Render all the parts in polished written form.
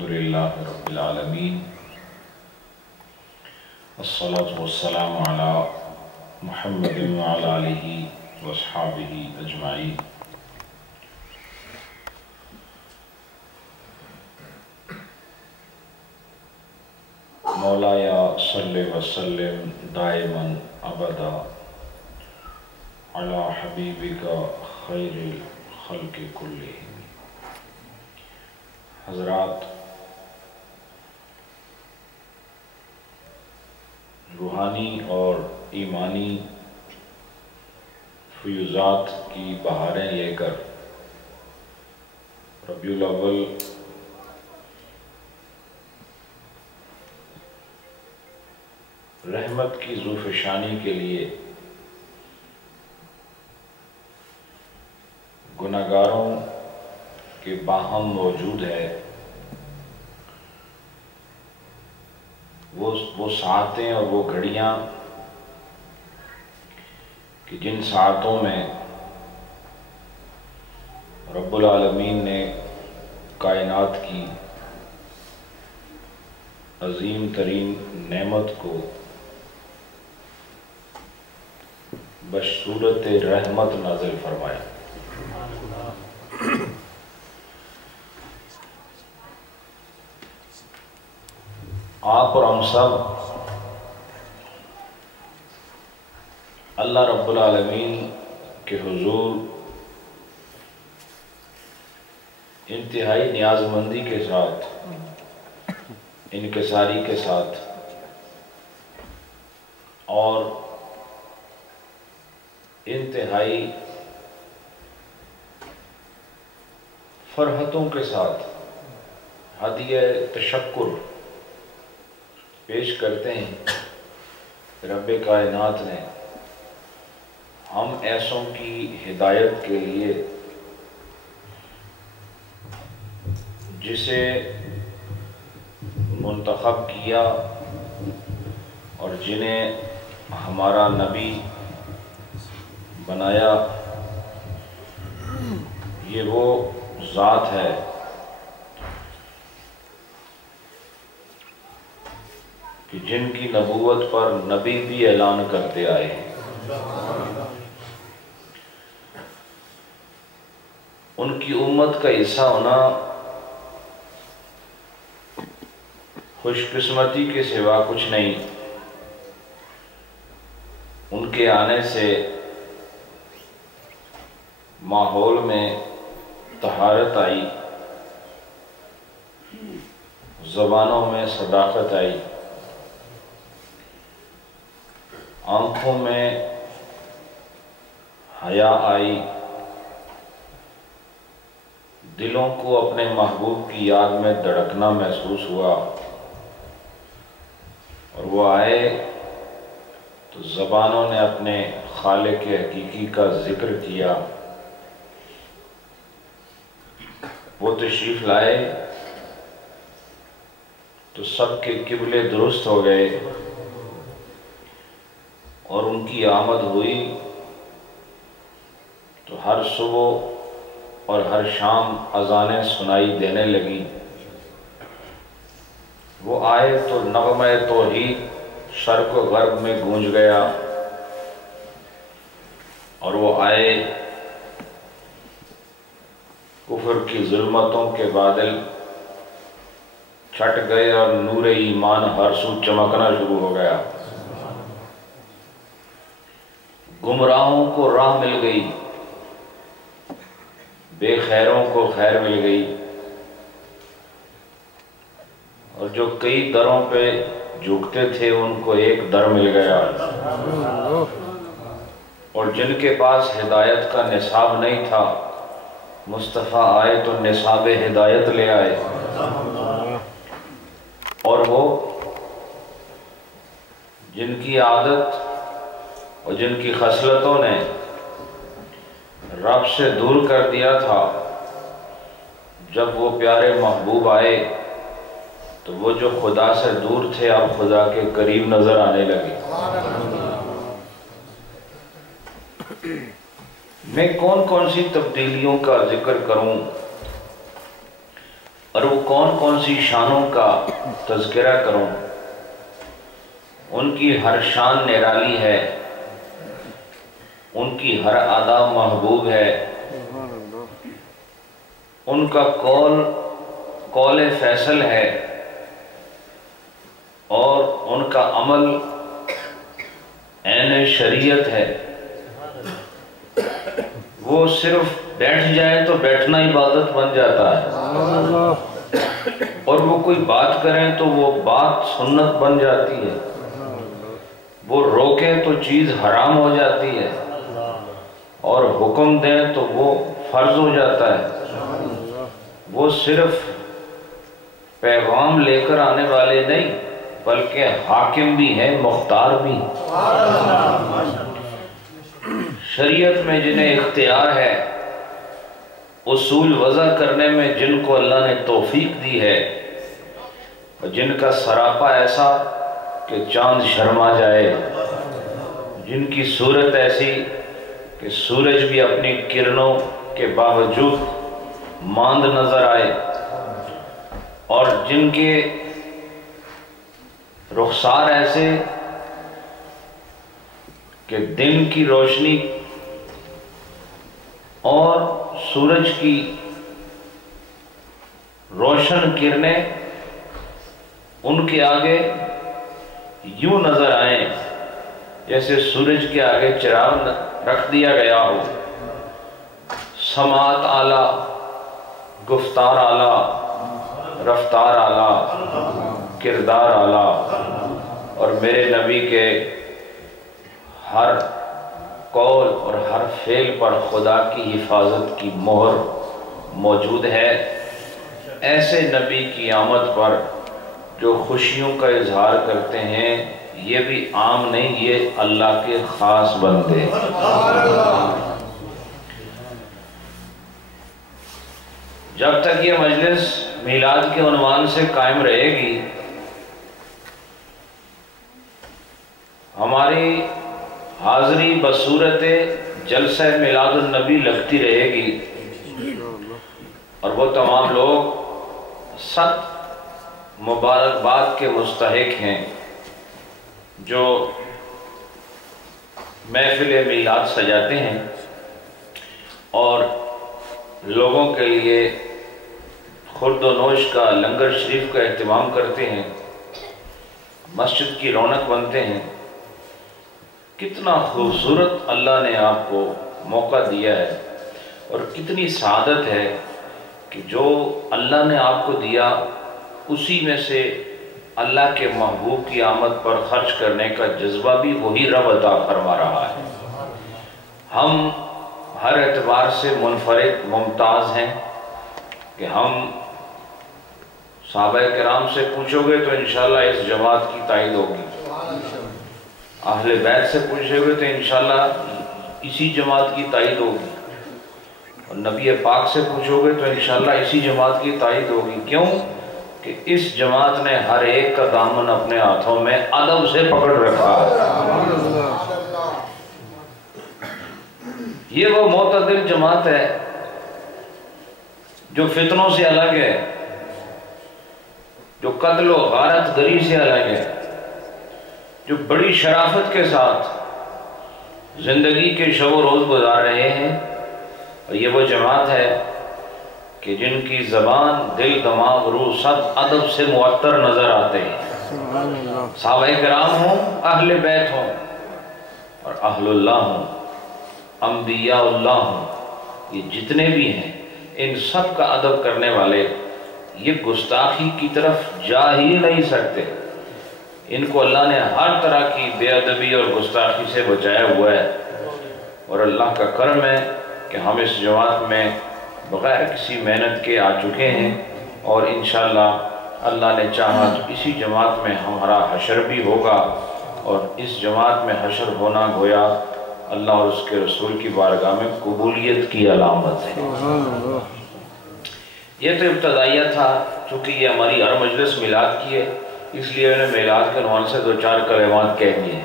الحمدللہ رب العالمین الصلاة والسلام علی محمد وعلی آلہ واصحابہ اجمعین۔ مولایا صلی وسلم دائما ابدا علی حبیبک خیر الخلق کلہم۔ حضرات، روحانی اور ایمانی فیوزات کی بہاریں لے کر ربیع الاول رحمت کی ذوفشانی کے لیے گناہگاروں کے باہم موجود ہے، وہ ساعتیں اور وہ گھڑیاں کہ جن ساعتوں میں رب العالمین نے کائنات کی عظیم ترین نعمت کو بصورت رحمت نازل فرمایا۔ آپ اور ہم سب اللہ رب العالمین کے حضور انتہائی نیاز مندی کے ساتھ، انکساری کے ساتھ اور انتہائی فرحتوں کے ساتھ ہدیہ تشکر پیش کرتے ہیں۔ رب کائنات نے ہم ایسوں کی ہدایت کے لیے جسے منتخب کیا اور جنہیں ہمارا نبی بنایا، یہ وہ ذات ہے کہ جن کی نبوت پر نبی بھی اعلان کرتے آئے ہیں۔ ان کی امت کا حصہ ہونا خوش قسمتی کے سوا کچھ نہیں۔ ان کے آنے سے ماحول میں طہارت آئی، زبانوں میں صداقت آئی، آنکھوں میں حیا آئی، دلوں کو اپنے محبوب کی یاد میں دھڑکنا محسوس ہوا، اور وہ آئے تو زبانوں نے اپنے خالق حقیقی کا ذکر کیا۔ وہ تشریف لائے تو سب کے قبلے درست ہو گئے، اور ان کی آمد ہوئی تو ہر صبح اور ہر شام اذانیں سنائی دینے لگی۔ وہ آئے تو نغمہ توحید شرق و غرب میں گونج گیا، اور وہ آئے کفر کی ظلمتوں کے بادل چھٹ گئے اور نور ایمان ہر سو چمکنا شروع ہو گیا۔ گمراہوں کو راہ مل گئی، بے خیروں کو خیر مل گئی، اور جو کئی دروں پہ جھکتے تھے ان کو ایک در مل گیا، اور جن کے پاس ہدایت کا نصاب نہیں تھا، مصطفیٰ آئے تو نصاب ہدایت لے آئے۔ اور وہ جن کی عادت اور جن کی خصلتوں نے رب سے دور کر دیا تھا، جب وہ پیارے محبوب آئے تو وہ جو خدا سے دور تھے اب خدا کے قریب نظر آنے لگے۔ میں کون کون سی تبدیلیوں کا ذکر کروں اور وہ کون کون سی شانوں کا تذکرہ کروں؟ ان کی ہر شان نرالی ہے، ان کی ہر ادا محبوب ہے، ان کا قول فیصل ہے، اور ان کا عمل عین شریعت ہے۔ وہ صرف بیٹھ جائیں تو بیٹھنا عبادت بن جاتا ہے، اور وہ کوئی بات کریں تو وہ بات سنت بن جاتی ہے، وہ روکیں تو چیز حرام ہو جاتی ہے، اور حکم دیں تو وہ فرض ہو جاتا ہے۔ وہ صرف پیغام لے کر آنے والے نہیں بلکہ حاکم بھی ہیں، مختار بھی۔ شریعت میں جنہیں اختیار ہے، اصول وضع کرنے میں جن کو اللہ نے توفیق دی ہے، اور جن کا سراپا ایسا کہ چاند شرما جائے، جن کی صورت ایسی کہ سورج بھی اپنی کرنوں کے باوجود ماند نظر آئے، اور جن کے رخسار ایسے کہ دن کی روشنی اور سورج کی روشن کرنیں ان کے آگے یوں نظر آئیں جیسے سورج کے آگے چراغ رکھ دیا گیا ہو۔ سماعت اعلیٰ، گفتار اعلیٰ، رفتار اعلیٰ، کردار اعلیٰ، اور میرے نبی کے ہر قول اور ہر فعل پر خدا کی حفاظت کی مہر موجود ہے۔ ایسے نبی کی آمد پر جو خوشیوں کا اظہار کرتے ہیں، یہ بھی عام نہیں، یہ اللہ کے خاص بندے۔ جب تک یہ مجلس میلاد کے عنوان سے قائم رہے گی، ہماری حاضری بصورت جلسہ میلاد النبی لگتی رہے گی، اور وہ تمام لوگ سخت مبارکباد کے مستحق ہیں جو محفل میلاد سجاتے ہیں اور لوگوں کے لیے خورد و نوش کا لنگر شریف کا اہتمام کرتے ہیں، مسجد کی رونق بنتے ہیں۔ کتنا خوبصورت اللہ نے آپ کو موقع دیا ہے، اور کتنی سعادت ہے کہ جو اللہ نے آپ کو دیا اسی میں سے اللہ کے محبوب کی آمد پر خرچ کرنے کا جذبہ بھی وہی رب عطا فرما رہا ہے۔ ہم ہر اعتبار سے منفرد ممتاز ہیں کہ ہم صحابہ کرام سے پوچھو گے تو انشاءاللہ اس جماعت کی تائید ہوگی، اہل بیت سے پوچھو گے تو انشاءاللہ اسی جماعت کی تائید ہوگی، اور نبی پاک سے پوچھو گے تو انشاءاللہ اسی جماعت کی تائید ہوگی۔ کیوں؟ کہ اس جماعت نے ہر ایک کا دامن اپنے ہاتھوں میں ادب سے پکڑ رکھا ہے۔ یہ وہ معتدل جماعت ہے جو فتنوں سے الگ ہے، جو قتل و غارت گری سے الگ ہے، جو بڑی شرافت کے ساتھ زندگی کے شب و روز گزار رہے ہیں، اور یہ وہ جماعت ہے کہ جن کی زبان، دل، دماغ، روح سب ادب سے معطر نظر آتے ہیں۔ صحابہ کرام ہوں، اہل بیت ہوں، اور اہل اللہ ہوں، انبیاء اللہ ہوں، یہ جتنے بھی ہیں ان سب کا ادب کرنے والے یہ گستاخی کی طرف جا ہی نہیں سکتے۔ ان کو اللہ نے ہر طرح کی بے ادبی اور گستاخی سے بچایا ہوا ہے، اور اللہ کا کرم ہے کہ ہم اس جماعت میں بغیر کسی محنت کے آ چکے ہیں، اور انشاءاللہ اللہ نے چاہا تو اسی جماعت میں ہمارا حشر بھی ہوگا، اور اس جماعت میں حشر ہونا گویا اللہ اور اس کے رسول کی بارگاہ میں قبولیت کی علامت ہے۔ یہ تو ابتدائیہ تھا، چونکہ یہ ہماری ہر مجلس میلاد کی ہے، اس لیے انہیں میلاد کے عنوان سے 2-4 کلمات کہہ دیے،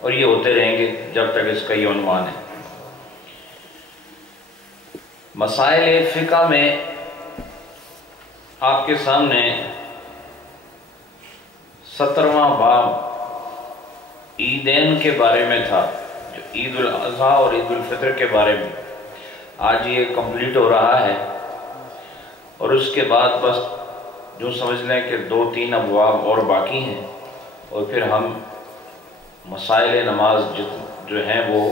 اور یہ ہوتے رہیں گے جب تک اس کا یہ عنوان ہے۔ مسائل فقہ میں آپ کے سامنے 17واں باب عیدین کے بارے میں تھا، جو عید الاضحیٰ اور عید الفطر کے بارے میں۔ آج یہ کمپلیٹ ہو رہا ہے، اور اس کے بعد بس جو سمجھ لیں کہ 2-3 ابواب اور باقی ہیں، اور پھر ہم مسائل نماز جو ہیں وہ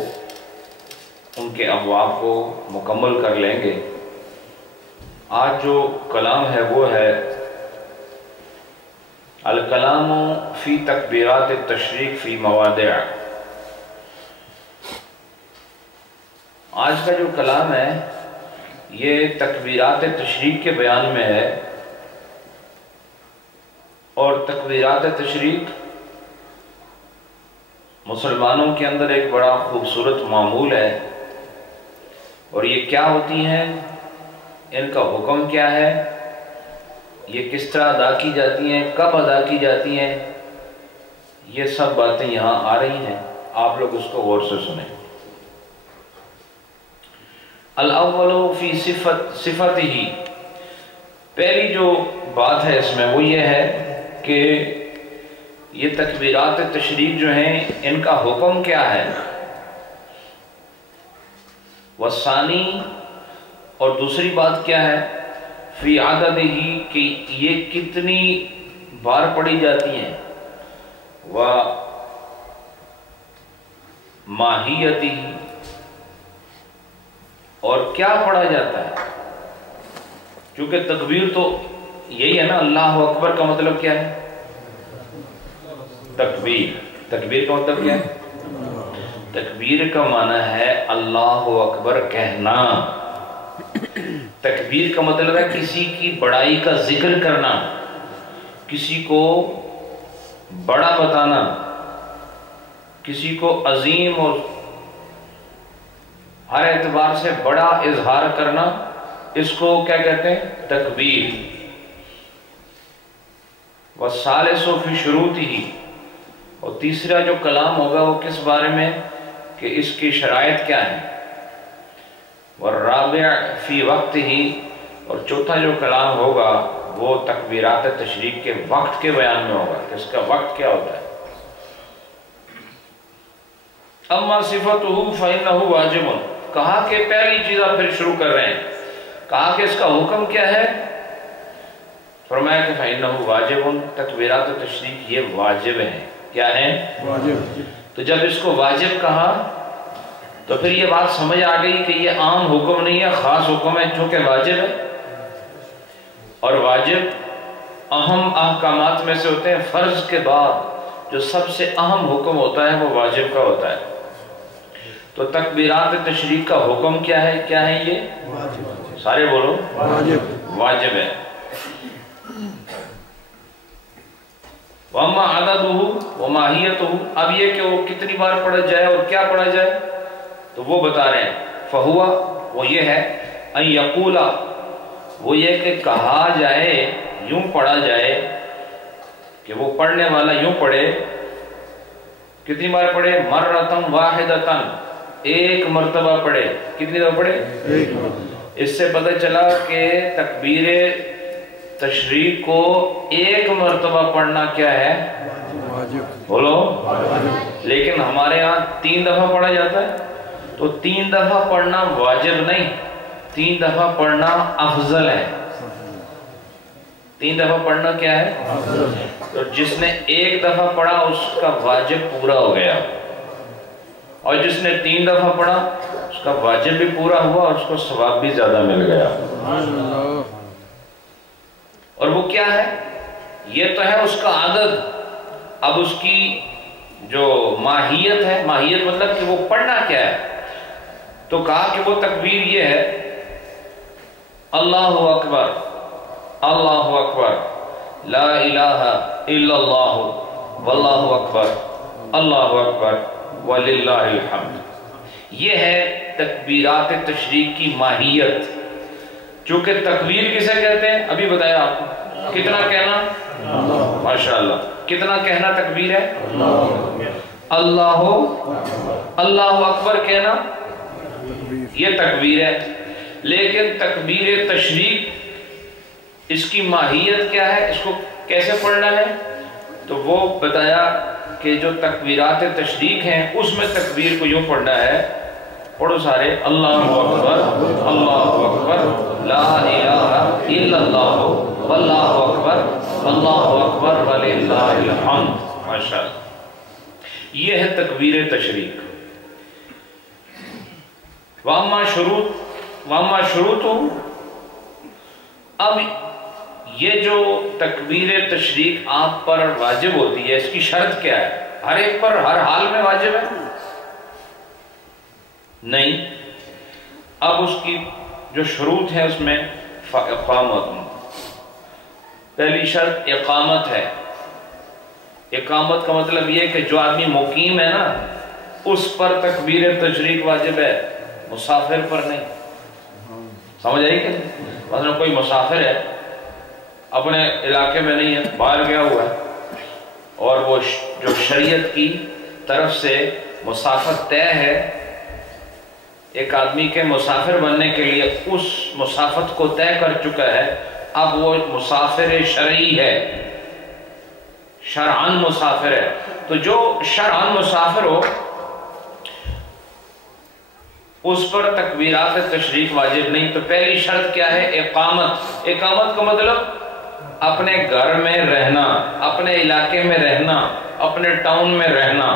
ان کے ابواب کو مکمل کر لیں گے۔ آج جو کلام ہے وہ ہے الکلام فی تکبیرات التشریق فی مواضع۔ آج کا جو کلام ہے یہ تکبیرات تشریق کے بیان میں ہے، اور تکبیرات تشریق مسلمانوں کے اندر ایک بڑا خوبصورت معمول ہے، اور یہ کیا ہوتی ہیں، ان کا حکم کیا ہے، یہ کس طرح ادا کی جاتی ہیں، کب ادا کی جاتی ہیں، یہ سب باتیں یہاں آ رہی ہیں۔ آپ لوگ اس کو غور سے سنیں۔ الاول فی صفت ہی، پہلی جو بات ہے اس میں وہ یہ ہے کہ یہ تکبیرات تشریق جو ہیں ان کا حکم کیا ہے، والثانی، اور دوسری بات کیا ہے، فی عدد ہی، کہ یہ کتنی بار پڑھی جاتی ہیں، و ماہیت ہی، اور کیا پڑھا جاتا ہے۔ کیونکہ تکبیر تو یہی ہے نا، اللہ اکبر کا مطلب کیا ہے، تکبیر کا مطلب کیا ہے، تکبیر کا معنی ہے اللہ اکبر کہنا۔ تکبیر کا مطلب ہے کسی کی بڑائی کا ذکر کرنا، کسی کو بڑا بتانا، کسی کو عظیم اور ہر اعتبار سے بڑا اظہار کرنا، اس کو کیا کہتے ہیں، تکبیر۔ والثالث فی شروطہ، اور تیسرا جو کلام ہوگا وہ کس بارے میں، کہ اس کی شرائط کیا ہے۔ والرابع فی وقت ہی، اور چوتھا جو کلام ہوگا وہ تکبیرات تشریق کے وقت کے بیان میں ہوگا کہ اس کا وقت کیا ہوتا ہے۔ اما صفتہ فإنہ واجب، کہا کہ پہلی چیز آپ پھر شروع کر رہے ہیں، کہا کہ اس کا حکم کیا ہے، فرمایا کہ فإنہ واجب، تکبیرات تشریق یہ واجب ہیں۔ کیا ہے، واجب۔ تو جب اس کو واجب کہا تو پھر یہ بات سمجھ آ گئی کہ یہ عام حکم نہیں ہے، خاص حکم ہے، چونکہ واجب ہے، اور واجب اہم احکامات میں سے ہوتے ہیں۔ فرض کے بعد جو سب سے اہم حکم ہوتا ہے وہ واجب کا ہوتا ہے۔ تو تکبیرات تشریق کا حکم کیا ہے، کیا ہے یہ، واجب۔ سارے بولو، واجب، واجب ہے۔ وَأَمَّا عَدَدُهُ وَمَاهِيَتُهُ، اب یہ کہ وہ کتنی بار پڑھا جائے اور کیا پڑھا جائے، تو وہ بتا رہے ہیں۔ فَهُوَ، وہ یہ ہے، أَن يَقُولَ، وہ یہ کہ کہا جائے، یوں پڑھا جائے، کہ وہ پڑھنے والا یوں پڑھے، کتنی بار پڑھے، مَرَّةً وَاحِدَةً، ایک مرتبہ پڑھے۔ کتنی دفعہ پڑھے، ایک مرتبہ۔ اس سے پتہ چلا کہ تکبیر تشریق کو ایک مرتبہ پڑھنا کیا ہے، واجب، بولو، واجب۔ لیکن ہمارے ہاں 3 دفعہ پڑھا جاتا ہے، تو 3 دفعہ پڑھنا واجب نہیں، 3 دفعہ پڑھنا افضل ہے۔ 3 دفعہ پڑھنا کیا ہے، افضل ہے۔ تو جس نے 1 دفعہ پڑھا اس کا واجب پورا ہو گیا، اور جس نے 3 دفعہ پڑھا اس کا واجب بھی پورا ہوا اور اس کو ثواب بھی زیادہ مل گیا۔ اور وہ کیا ہے، یہ تو ہے اس کا عدد۔ اب اس کی جو ماہیت ہے، ماہیت مطلب کہ وہ پڑھنا کیا ہے، تو کہا کہ وہ تکبیر یہ ہے، اللہ اکبر، اللہ اکبر، لا الہ الا اللہ، واللہ اکبر، اللہ اکبر، وللہ الحمد۔ یہ ہے تکبیرات تشریق کی ماہیت۔ چونکہ تکبیر کسے کہتے ہیں، ابھی بتایا آپ کو، کتنا کہنا، ماشاءاللہ، کتنا کہنا تکبیر ہے، اللہ اکبر کہنا، یہ تکبیر ہے۔ لیکن تکبیر تشریق اس کی ماہیت کیا ہے، اس کو کیسے پڑھنا ہے؟ تو وہ بتایا کہ جو تکبیرات تشریق ہیں اس میں تکبیر کو یوں پڑھنا ہے، پڑھو سارے، اللہ اکبر اللہ اکبر لا الہ الا اللہ واللہ اکبر وللہ الحمد۔ ماشاءاللہ، یہ ہے تکبیر تشریق۔ واما شروط اب یہ جو تکبیر تشریق آپ پر واجب ہوتی ہے، اس کی شرط کیا ہے؟ ہر ایک پر ہر حال میں واجب ہے؟ نہیں۔ اب اس کی جو شروط ہے اس میں اقامت، پہلی شرط اقامت ہے۔ اقامت کا مطلب یہ کہ جو آدمی مقیم ہے نا اس پر تکبیر تشریق واجب ہے، مسافر پر نہیں۔ سمجھ آئی کہ مثلا کوئی مسافر ہے، اپنے علاقے میں نہیں ہے، باہر گیا ہوا ہے، اور وہ جو شریعت کی طرف سے مسافت طے ہے، ایک آدمی کے مسافر بننے کے لیے اس مسافت کو طے کر چکا ہے، اب وہ مسافر شرعی ہے، شرعاً مسافر ہے۔ تو جو شرعاً مسافر ہو اس پر تکبیرات تشریق واجب نہیں۔ تو پہلی شرط کیا ہے؟ اقامت۔ اقامت کا مطلب اپنے گھر میں رہنا، اپنے علاقے میں رہنا، اپنے ٹاؤن میں رہنا،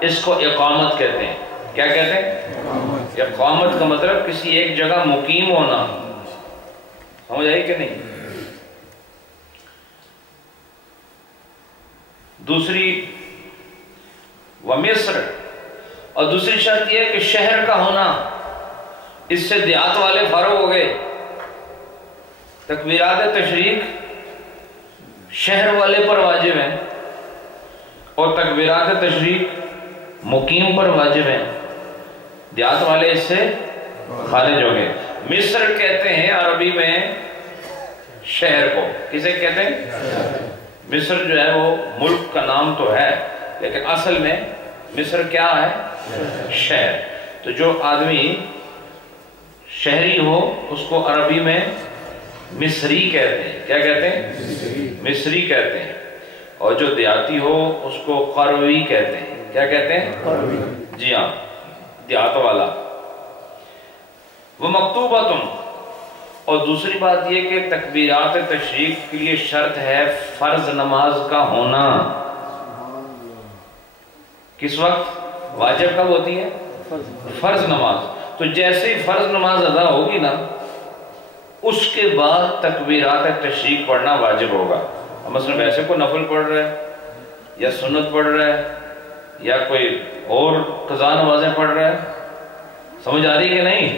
اس کو اقامت کہتے ہیں۔ کیا کہتے ہیں؟ اقامت کا مطلب کسی ایک جگہ مقیم ہونا۔ سمجھ آئی کہ نہیں؟ دوسری ومصر، اور دوسری شرط یہ ہے کہ شہر کا ہونا۔ اس سے دیہات والے فارغ ہو گئے، تکبیرات تشریق شہر والے پر واجب ہیں اور تکبیرات تشریق مقیم پر واجب ہیں، دیہات والے اس سے خارج ہو گئے۔ مصر کہتے ہیں عربی میں شہر کو، کسے کہتے ہیں؟ مصر جو ہے وہ ملک کا نام تو ہے لیکن اصل میں مصر کیا ہے؟ شہر۔ تو جو آدمی شہری ہو اس کو عربی میں مصری کہتے ہیں۔ کیا کہتے ہیں؟ مصری کہتے ہیں۔ اور جو دیہاتی ہو اس کو قروی کہتے ہیں۔ کیا کہتے ہیں؟ جی ہاں، دیہات والا۔ وہ مکتوبۃ، اور دوسری بات یہ کہ تکبیرات تشریق کے لیے شرط ہے فرض نماز کا ہونا۔ کس وقت؟ واجب کب ہوتی ہے؟ فرض نماز۔ تو جیسے ہی فرض نماز ادا ہوگی نا اس کے بعد تکبیرات تشریق پڑھنا واجب ہوگا۔ مثلا ویسے کوئی نفل پڑھ رہا ہے یا سنت پڑھ رہا ہے یا کوئی اور قضا نمازیں پڑھ رہا ہے، سمجھ آ رہی کہ نہیں؟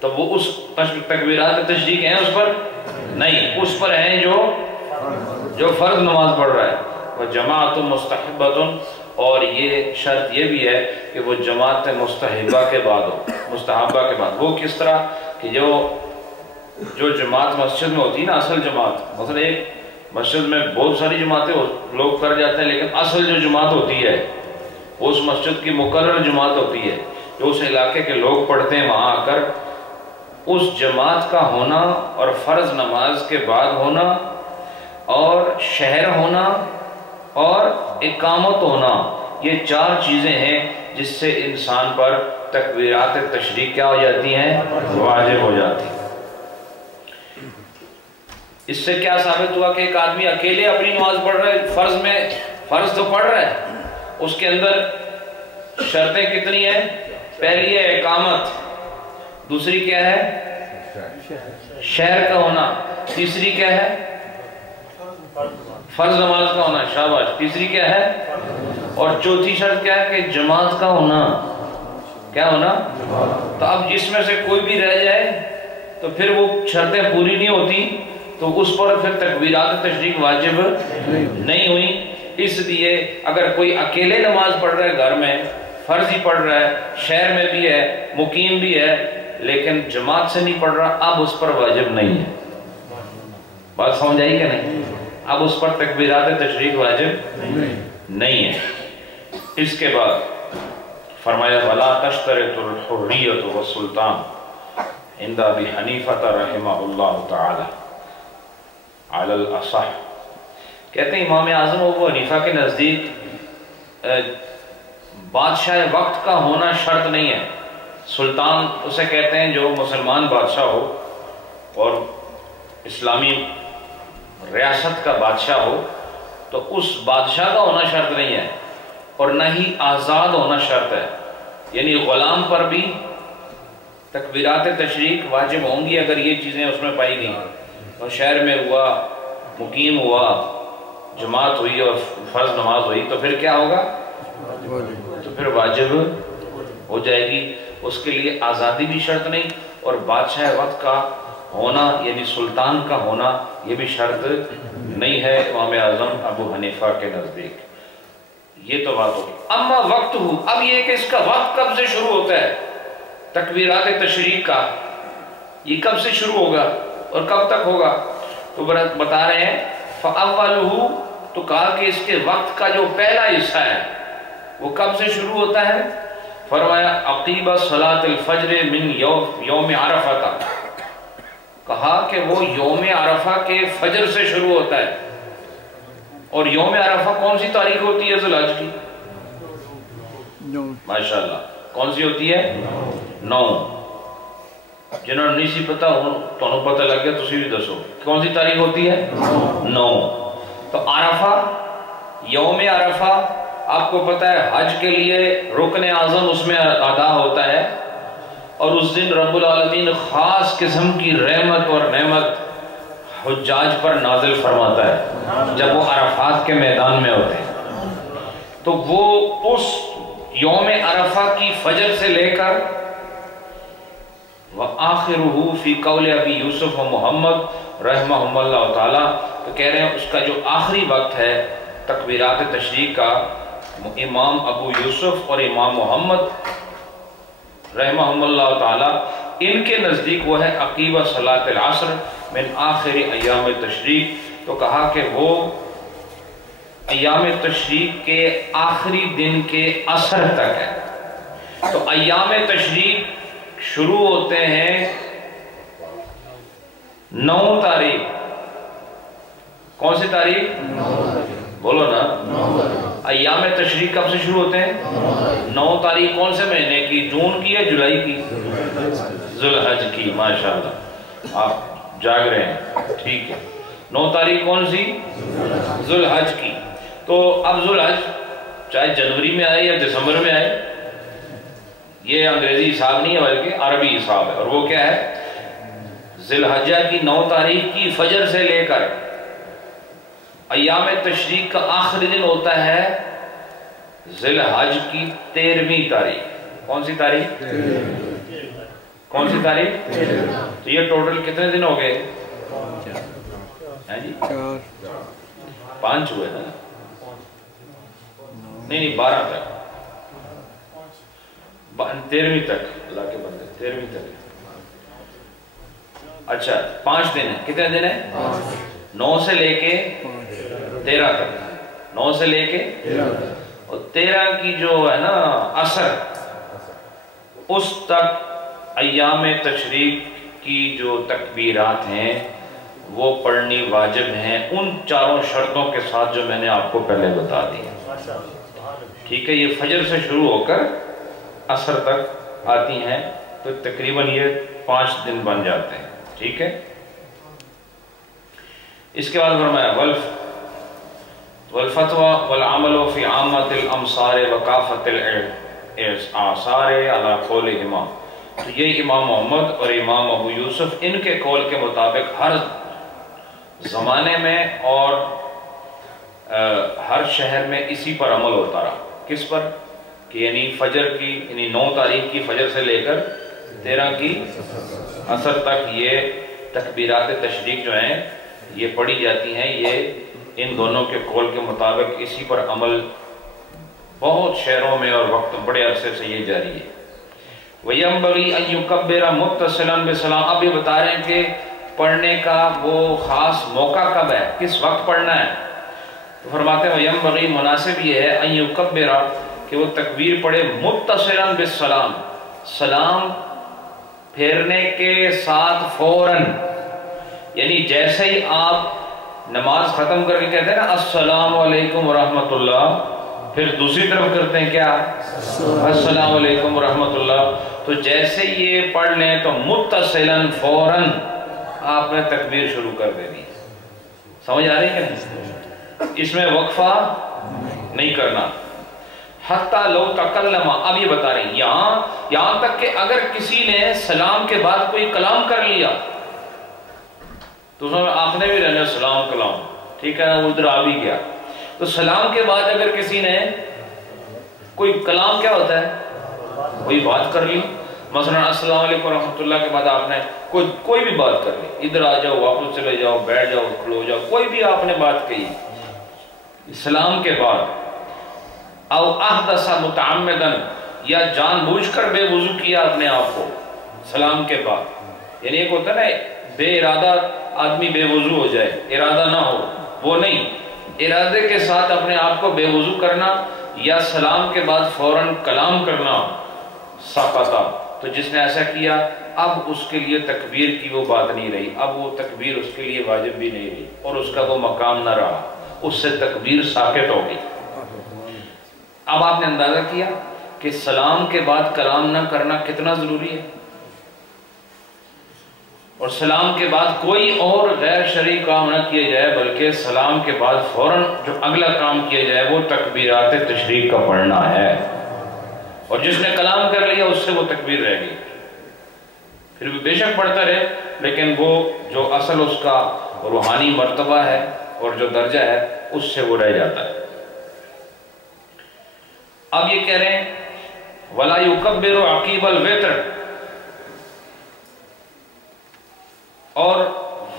تو وہ اس تکبیرات تشریق ہیں اس پر نہیں، اس پر ہیں جو فرض نماز پڑھ رہا ہے۔ وجماعت مستحبۃ، اور یہ شرط یہ بھی ہے کہ وہ جماعت مستحبہ کے بعد ہو، مستحبہ کے بعد۔ وہ کس طرح کہ جو جماعت مسجد میں ہوتی ہے نا، اصل جماعت، مثلا ایک مسجد میں بہت ساری جماعتیں لوگ کر جاتے ہیں لیکن اصل جو جماعت ہوتی ہے اس مسجد کی مقرر جماعت ہوتی ہے جو اس علاقے کے لوگ پڑھتے ہیں، وہاں آ کر اس جماعت کا ہونا اور فرض نماز کے بعد ہونا اور شہر ہونا اور اقامت ہونا، یہ چار چیزیں ہیں جس سے انسان پر تکبیرات تشریق کیا ہو جاتی ہیں؟ واجب ہو جاتی ہیں۔ اس سے کیا ثابت ہوا کہ ایک آدمی اکیلے اپنی نماز پڑھ رہا ہے، فرض تو پڑھ رہا ہے، اس کے اندر شرطیں کتنی ہیں؟ پہلی ہے اقامت، دوسری کیا ہے؟ شہر کا ہونا، تیسری کیا ہے؟ فرض نماز کا ہونا، شاباش، تیسری کیا ہے؟ اور چوتھی شرط کیا ہے؟ کہ جماعت کا ہونا۔ کیا ہونا؟ تو اب جس میں سے کوئی بھی رہ جائے تو پھر وہ شرطیں پوری نہیں ہوتی، تو اس پر پھر تکبیرات تشریق واجب نہیں ہوئی۔ اس لیے اگر کوئی اکیلے نماز پڑھ رہا ہے گھر میں، فرض ہی پڑھ رہا ہے، شہر میں بھی ہے، مقیم بھی ہے، لیکن جماعت سے نہیں پڑھ رہا، اب اس پر واجب نہیں ہے۔ بات سمجھ آئی کہ نہیں؟ اب اس پر تکبیرات تشریق واجب نہیں ہے۔ اس کے بعد فرمایا وَلَا تَشْتَرِطُ الْحُرِّيَّةُ وَالسُّلْطَانُ عند ابی حنیفہ رحمہ اللہ تعالی۔ علی الاصح. کہتے ہیں امام اعظم ابو حنیفہ کے نزدیک بادشاہ وقت کا ہونا شرط نہیں ہے. سلطان اسے کہتے ہیں جو مسلمان بادشاہ ہو اور اسلامی ریاست کا بادشاہ ہو تو اس بادشاہ کا ہونا شرط نہیں ہے اور نہ ہی آزاد ہونا شرط ہے. یعنی غلام پر بھی تکبیرات تشریق واجب ہوں گی اگر یہ چیزیں اس میں پائی گئیں اور شہر میں ہوا، مقیم ہوا، جماعت ہوئی اور فرض نماز ہوئی تو پھر کیا ہوگا؟ تو پھر واجب ہو جائے گی. اس کے لیے آزادی بھی شرط نہیں اور بادشاہ وقت کا ہونا یعنی سلطان کا ہونا یہ بھی شرط نہیں ہے امام اعظم ابو حنیفہ کے نزدیک. یہ تو بات ہوگی. اما وقت ہو، اب یہ کہ اس کا وقت کب سے شروع ہوتا ہے تکبیرات تشریق کا، یہ کب سے شروع ہوگا اور کب تک ہوگا؟ تو بتا رہے ہیں فَأَوَّلُهُ، تو کہا کہ اس کے وقت کا جو پہلا حصہ ہے وہ کب سے شروع ہوتا ہے؟ فرمایا عقیب صلاۃ الفجر من یوم عرفہ، کہا کہ وہ یوم عرفہ کے فجر سے شروع ہوتا ہے. اور یوم عرفہ کون سی تاریخ ہوتی ہے ذی الحج کی؟ ماشاءاللہ کون سی ہوتی ہے؟ 9. جنہوں نے نہیں سی پتا تو پتہ لگ گیا، تسی بھی دسو کون سی تاریخ ہوتی ہے؟ 9. تو عرفہ، یوم عرفہ آپ کو پتا ہے حج کے لیے رکن اعظم اس میں ادا ہوتا ہے اور اس دن رب العالمین خاص قسم کی رحمت اور نعمت حجاج پر نازل فرماتا ہے جب وہ عرفات کے میدان میں ہوتے ہیں. تو وہ اس یوم عرفہ کی فجر سے لے کر وآخرہ فی قول ابی یوسف و محمد رحمہم اللہ تعالی، تو کہہ رہے ہیں اس کا جو آخری وقت ہے تکبیرات تشریق کا، امام ابو یوسف اور امام محمد رحمہم اللہ تعالی ان کے نزدیک وہ ہے عقیب صلاۃ العصر من آخر ایام تشریق. تو کہا کہ وہ ایام تشریق کے آخری دن کے عصر تک ہے. تو ایام تشریق شروع ہوتے ہیں 9 تاریخ. کون سی تاریخ؟ بولو نا. ایام تشریق کب سے شروع ہوتے ہیں؟ 9 تاریخ. کون سے مہینے کی؟ جون کی یا جولائی کی؟ ذی الحج کی. ماشاءاللہ آپ جاگ رہے ہیں، ٹھیک ہے. 9 تاریخ کون سی؟ ذی الحج کی. تو اب ذی الحج چاہے جنوری میں آئے یا دسمبر میں آئے، یہ انگریزی حساب نہیں ہے بلکہ عربی حساب ہے. اور وہ کیا ہے؟ ذی الحجہ کی 9 تاریخ کی فجر سے لے کر ایام تشریق کا آخری دن ہوتا ہے ذی الحج کی 13ویں تاریخ. کون سی تاریخ؟ کون سی تاریخ؟ تو یہ ٹوٹل کتنے دن ہو گئے؟ 5 ہوئے نا؟ نہیں 12 تک، 13ویں تک. اللہ کے بندے 13ویں تک. اچھا 5 دن ہے. کتنے دن ہے؟ 9 سے لے کے 13 تک. 9 سے لے کے 13 تک. اور 13 کی جو ہے نا عصر، اس تک ایام تشریق کی جو تکبیرات ہیں وہ پڑھنی واجب ہیں ان 4 شرطوں کے ساتھ جو میں نے آپ کو پہلے بتا دی. ٹھیک ہے. یہ فجر سے شروع ہو کر عصر تک آتی ہیں تو تقریباً یہ 5 دن بن جاتے ہیں. ٹھیک ہے. اس کے بعد فرمایا والفتوى والعمل فی عامت الامصار وکافت الاعصار علی قولہما. تو یہ امام محمد اور امام ابو یوسف ان کے قول کے مطابق ہر زمانے میں اور ہر شہر میں اسی پر عمل ہوتا رہا. کس پر؟ کہ یعنی فجر کی، یعنی 9 تاریخ کی فجر سے لے کر 13 کی عصر تک یہ تکبیرات تشریق جو ہیں یہ پڑھی جاتی ہیں. یہ ان دونوں کے قول کے مطابق اسی پر عمل بہت شہروں میں اور وقت بڑے عرصے سے یہ جاری ہے. وَيَنبَغِي أَن يُكَبِّرَ مُتَّصِلًا بِالسَّلَامِ. اب یہ بتا رہے ہیں کہ پڑھنے کا وہ خاص موقع کب ہے، کس وقت پڑھنا ہے. تو فرماتے ہیں وَيَنبَغِي مناسب یہ ہے أَن يُكَبِّرَ کہ وہ تکبیر پڑھے مُتَّصِلًا بِالسَّلَامِ، سلام پھیرنے کے ساتھ فوراً. یعنی جیسے ہی آپ نماز ختم کر کے کہتے ہیں نا السلام علیکم ورحمۃ اللہ، پھر دوسری طرف کرتے ہیں کیا؟ السلام علیکم ورحمۃ اللہ. تو جیسے یہ پڑھ لیں تو متصلاً فوراً آپ نے تکبیر شروع کر دینی. سمجھ آ رہی ہے کہ اس میں وقفہ نہیں کرنا. حتیٰ لو تکلم، اب یہ بتا رہے ہیں یہاں تک کہ اگر کسی نے سلام کے بعد کوئی کلام کر لیا تو اس میں آپ نے بھی رہنا سلام کلام، ٹھیک ہے نا، وہ ادھر آ بھی گیا. تو سلام کے بعد اگر کسی نے کوئی کلام، کیا ہوتا ہے، کوئی بات کر لی، مثلا السلام علیکم ورحمۃ اللہ کے بعد آپ نے کوئی بھی بات کر لی، ادھر آ جاؤ، واپس چلے جاؤ، بیٹھ جاؤ، کھڑو جاؤ، کوئی بھی آپ نے بات کہی سلام کے بعد، او احدث متعمدن، یا جان بوجھ کر بے وضو کیا اپنے آپ کو سلام کے بعد، یعنی ایک ہوتا ہے نا بے ارادہ آدمی بے وضو ہو جائے، ارادہ نہ ہو، وہ نہیں، ارادے کے ساتھ اپنے آپ کو بے وضو کرنا یا سلام کے بعد فوراً کلام کرنا، سقطا. تو جس نے ایسا کیا اب اس کے لیے تکبیر کی وہ بات نہیں رہی، اب وہ تکبیر اس کے لیے واجب بھی نہیں رہی اور اس کا وہ مقام نہ رہا، اس سے تکبیر ساقط ہو گئی. اب آپ نے اندازہ کیا کہ سلام کے بعد کلام نہ کرنا کتنا ضروری ہے، اور سلام کے بعد کوئی اور غیر شرعی کام نہ کیا جائے، بلکہ سلام کے بعد فوراً جو اگلا کام کیا جائے وہ تکبیرات تشریق کا پڑھنا ہے. اور جس نے کلام کر لیا اس سے وہ تکبیر رہ گئی، پھر بھی بے شک پڑھتا رہے، لیکن وہ جو اصل اس کا روحانی مرتبہ ہے اور جو درجہ ہے اس سے وہ رہ جاتا ہے. اب یہ کہہ رہے ہیں وَلَا يُكَبِّرُ عَقِيبَ الْوِتْرِ، اور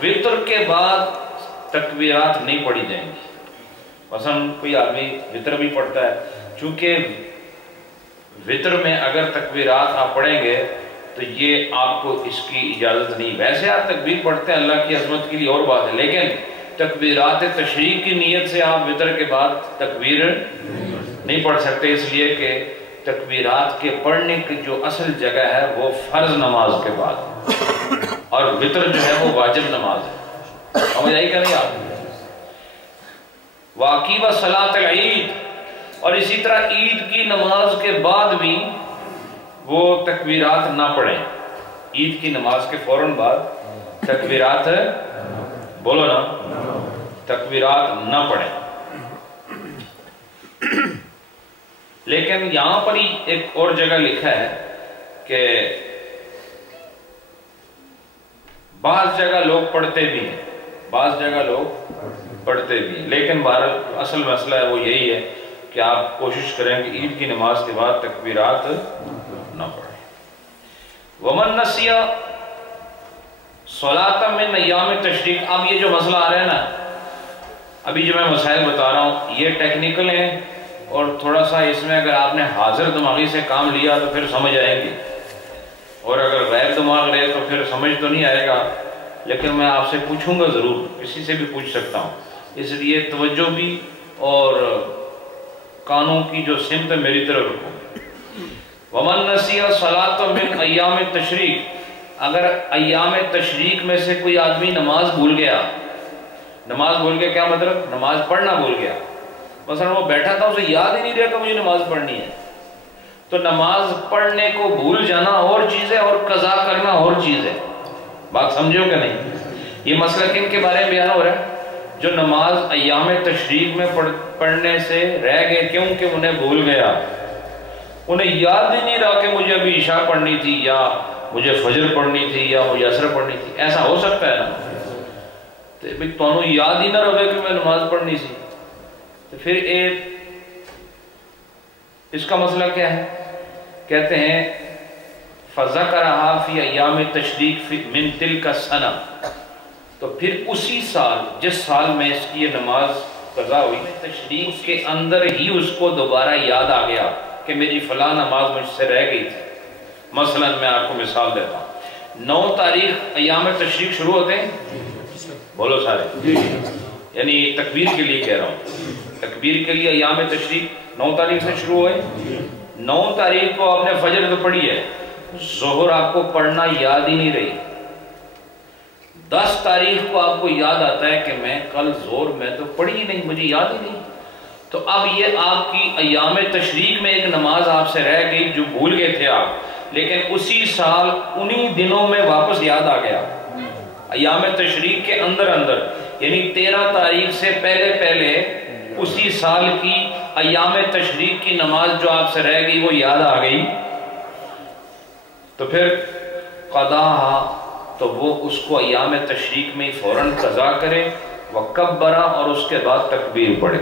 وطر کے بعد تکبیرات نہیں پڑھی جائیں گی. مثلا کوئی آدمی وطر بھی پڑھتا ہے، چونکہ وطر میں اگر تکبیرات آپ پڑھیں گے تو یہ آپ کو اس کی اجازت نہیں. ویسے آپ تکبیر پڑھتے ہیں اللہ کی عظمت کے لیے اور بات ہے، لیکن تکبیرات تشریق کی نیت سے آپ وطر کے بعد تکبیر نہیں پڑھ سکتے، اس لیے کہ تکبیرات کے پڑھنے کی جو اصل جگہ ہے وہ فرض نماز کے بعد، اور وطر جو ہے وہ واجب نماز ہے. سمجھ آئی کہ نہیں آپ؟ وعقیب صلاۃ العید، اور اسی طرح عید کی نماز کے بعد بھی وہ تکبیرات نہ پڑھیں. عید کی نماز کے فوراً بعد تکبیرات، بولو نا، تکبیرات نہ پڑھیں. لیکن یہاں پر ہی ایک اور جگہ لکھا ہے کہ بعض جگہ لوگ پڑھتے بھی ہیں، بعض جگہ لوگ پڑھتے بھی ہیں، لیکن بہرحال اصل مسئلہ ہے وہ یہی ہے کہ آپ کوشش کریں کہ عید کی نماز کے بعد تکبیرات نہ پڑھیں. ومن نسی صلاۃ من ایام تشریق، اب یہ جو مسئلہ آ رہا ہے نا، ابھی جو میں مسائل بتا رہا ہوں یہ ٹیکنیکل ہیں، اور تھوڑا سا اس میں اگر آپ نے حاضر دماغی سے کام لیا تو پھر سمجھ آئیں گے، اور اگر غیر دماغ رہے تو پھر سمجھ تو نہیں آئے گا. لیکن میں آپ سے پوچھوں گا ضرور، کسی سے بھی پوچھ سکتا ہوں، اس لیے توجہ بھی اور کانوں کی جو سمت ہے میری طرف رکھو. ومن نسی صلاۃ من ایام تشریق، اگر ایام تشریق میں سے کوئی آدمی نماز بھول گیا، نماز بھول گیا کیا مطلب؟ نماز پڑھنا بھول گیا. مثلا وہ بیٹھا تھا، اسے یاد ہی نہیں رہا کہ مجھے نماز پڑھنی ہے. تو نماز پڑھنے کو بھول جانا اور چیز ہے اور قضا کرنا اور چیز ہے. بات سمجھو کہ نہیں؟ یہ مسئلہ کن کے بارے میں بیان ہو رہا ہے؟ جو نماز ایام تشریق میں پڑھنے سے رہ گئے کیونکہ انہیں بھول گیا، انہیں یاد ہی نہیں رہا کہ مجھے ابھی عشاء پڑھنی تھی یا مجھے فجر پڑھنی تھی یا مجھے عصر پڑھنی تھی. ایسا ہو سکتا ہے نا؟ تو بھئی تمہیں یاد ہی نہ رہے کہ میں نماز پڑھنی سی، تو پھر ایک اس کا مسئلہ کیا ہے؟ کہتے ہیں فَذَكَرَهَا فِي أَيَّامِ التَّشْرِيقِ مِن تِلْكَ السَّنَةِ، تو پھر اسی سال جس سال میں اس کی یہ نماز قضا ہوئی، تشریق کے اندر ہی اس کو دوبارہ یاد آ گیا کہ میری فلاں نماز مجھ سے رہ گئی تھی. مثلا میں آپ کو مثال دیتا ہوں، 9 تاریخ ایام تشریق شروع ہوتے ہیں، بولو سارے، یعنی تکبیر کے لیے کہہ رہا ہوں، تکبیر کے لیے ایام تشریق 9 تاریخ سے شروع ہوئے. 9 تاریخ کو آپ نے فجر تو پڑھی ہے، ظہر آپ کو پڑھنا یاد ہی نہیں رہی، 10 تاریخ کو آپ کو یاد آتا ہے کہ میں کل زور میں تو پڑھی ہی نہیں، مجھے یاد ہی نہیں، تو اب یہ آپ کی ایام تشریق میں ایک نماز آپ سے رہ گئی جو بھول گئے تھے آپ، لیکن اسی سال انہی دنوں میں واپس یاد آ گیا، ایام تشریق کے اندر یعنی 13 تاریخ سے پہلے اسی سال کی ایام تشریق کی نماز جو آپ سے رہ گئی وہ یاد آ گئی، تو پھر قضاها، تو وہ اس کو ایام تشریق میں فوراً قضا کرے، وکبرا، اور اس کے بعد تکبیر پڑھے۔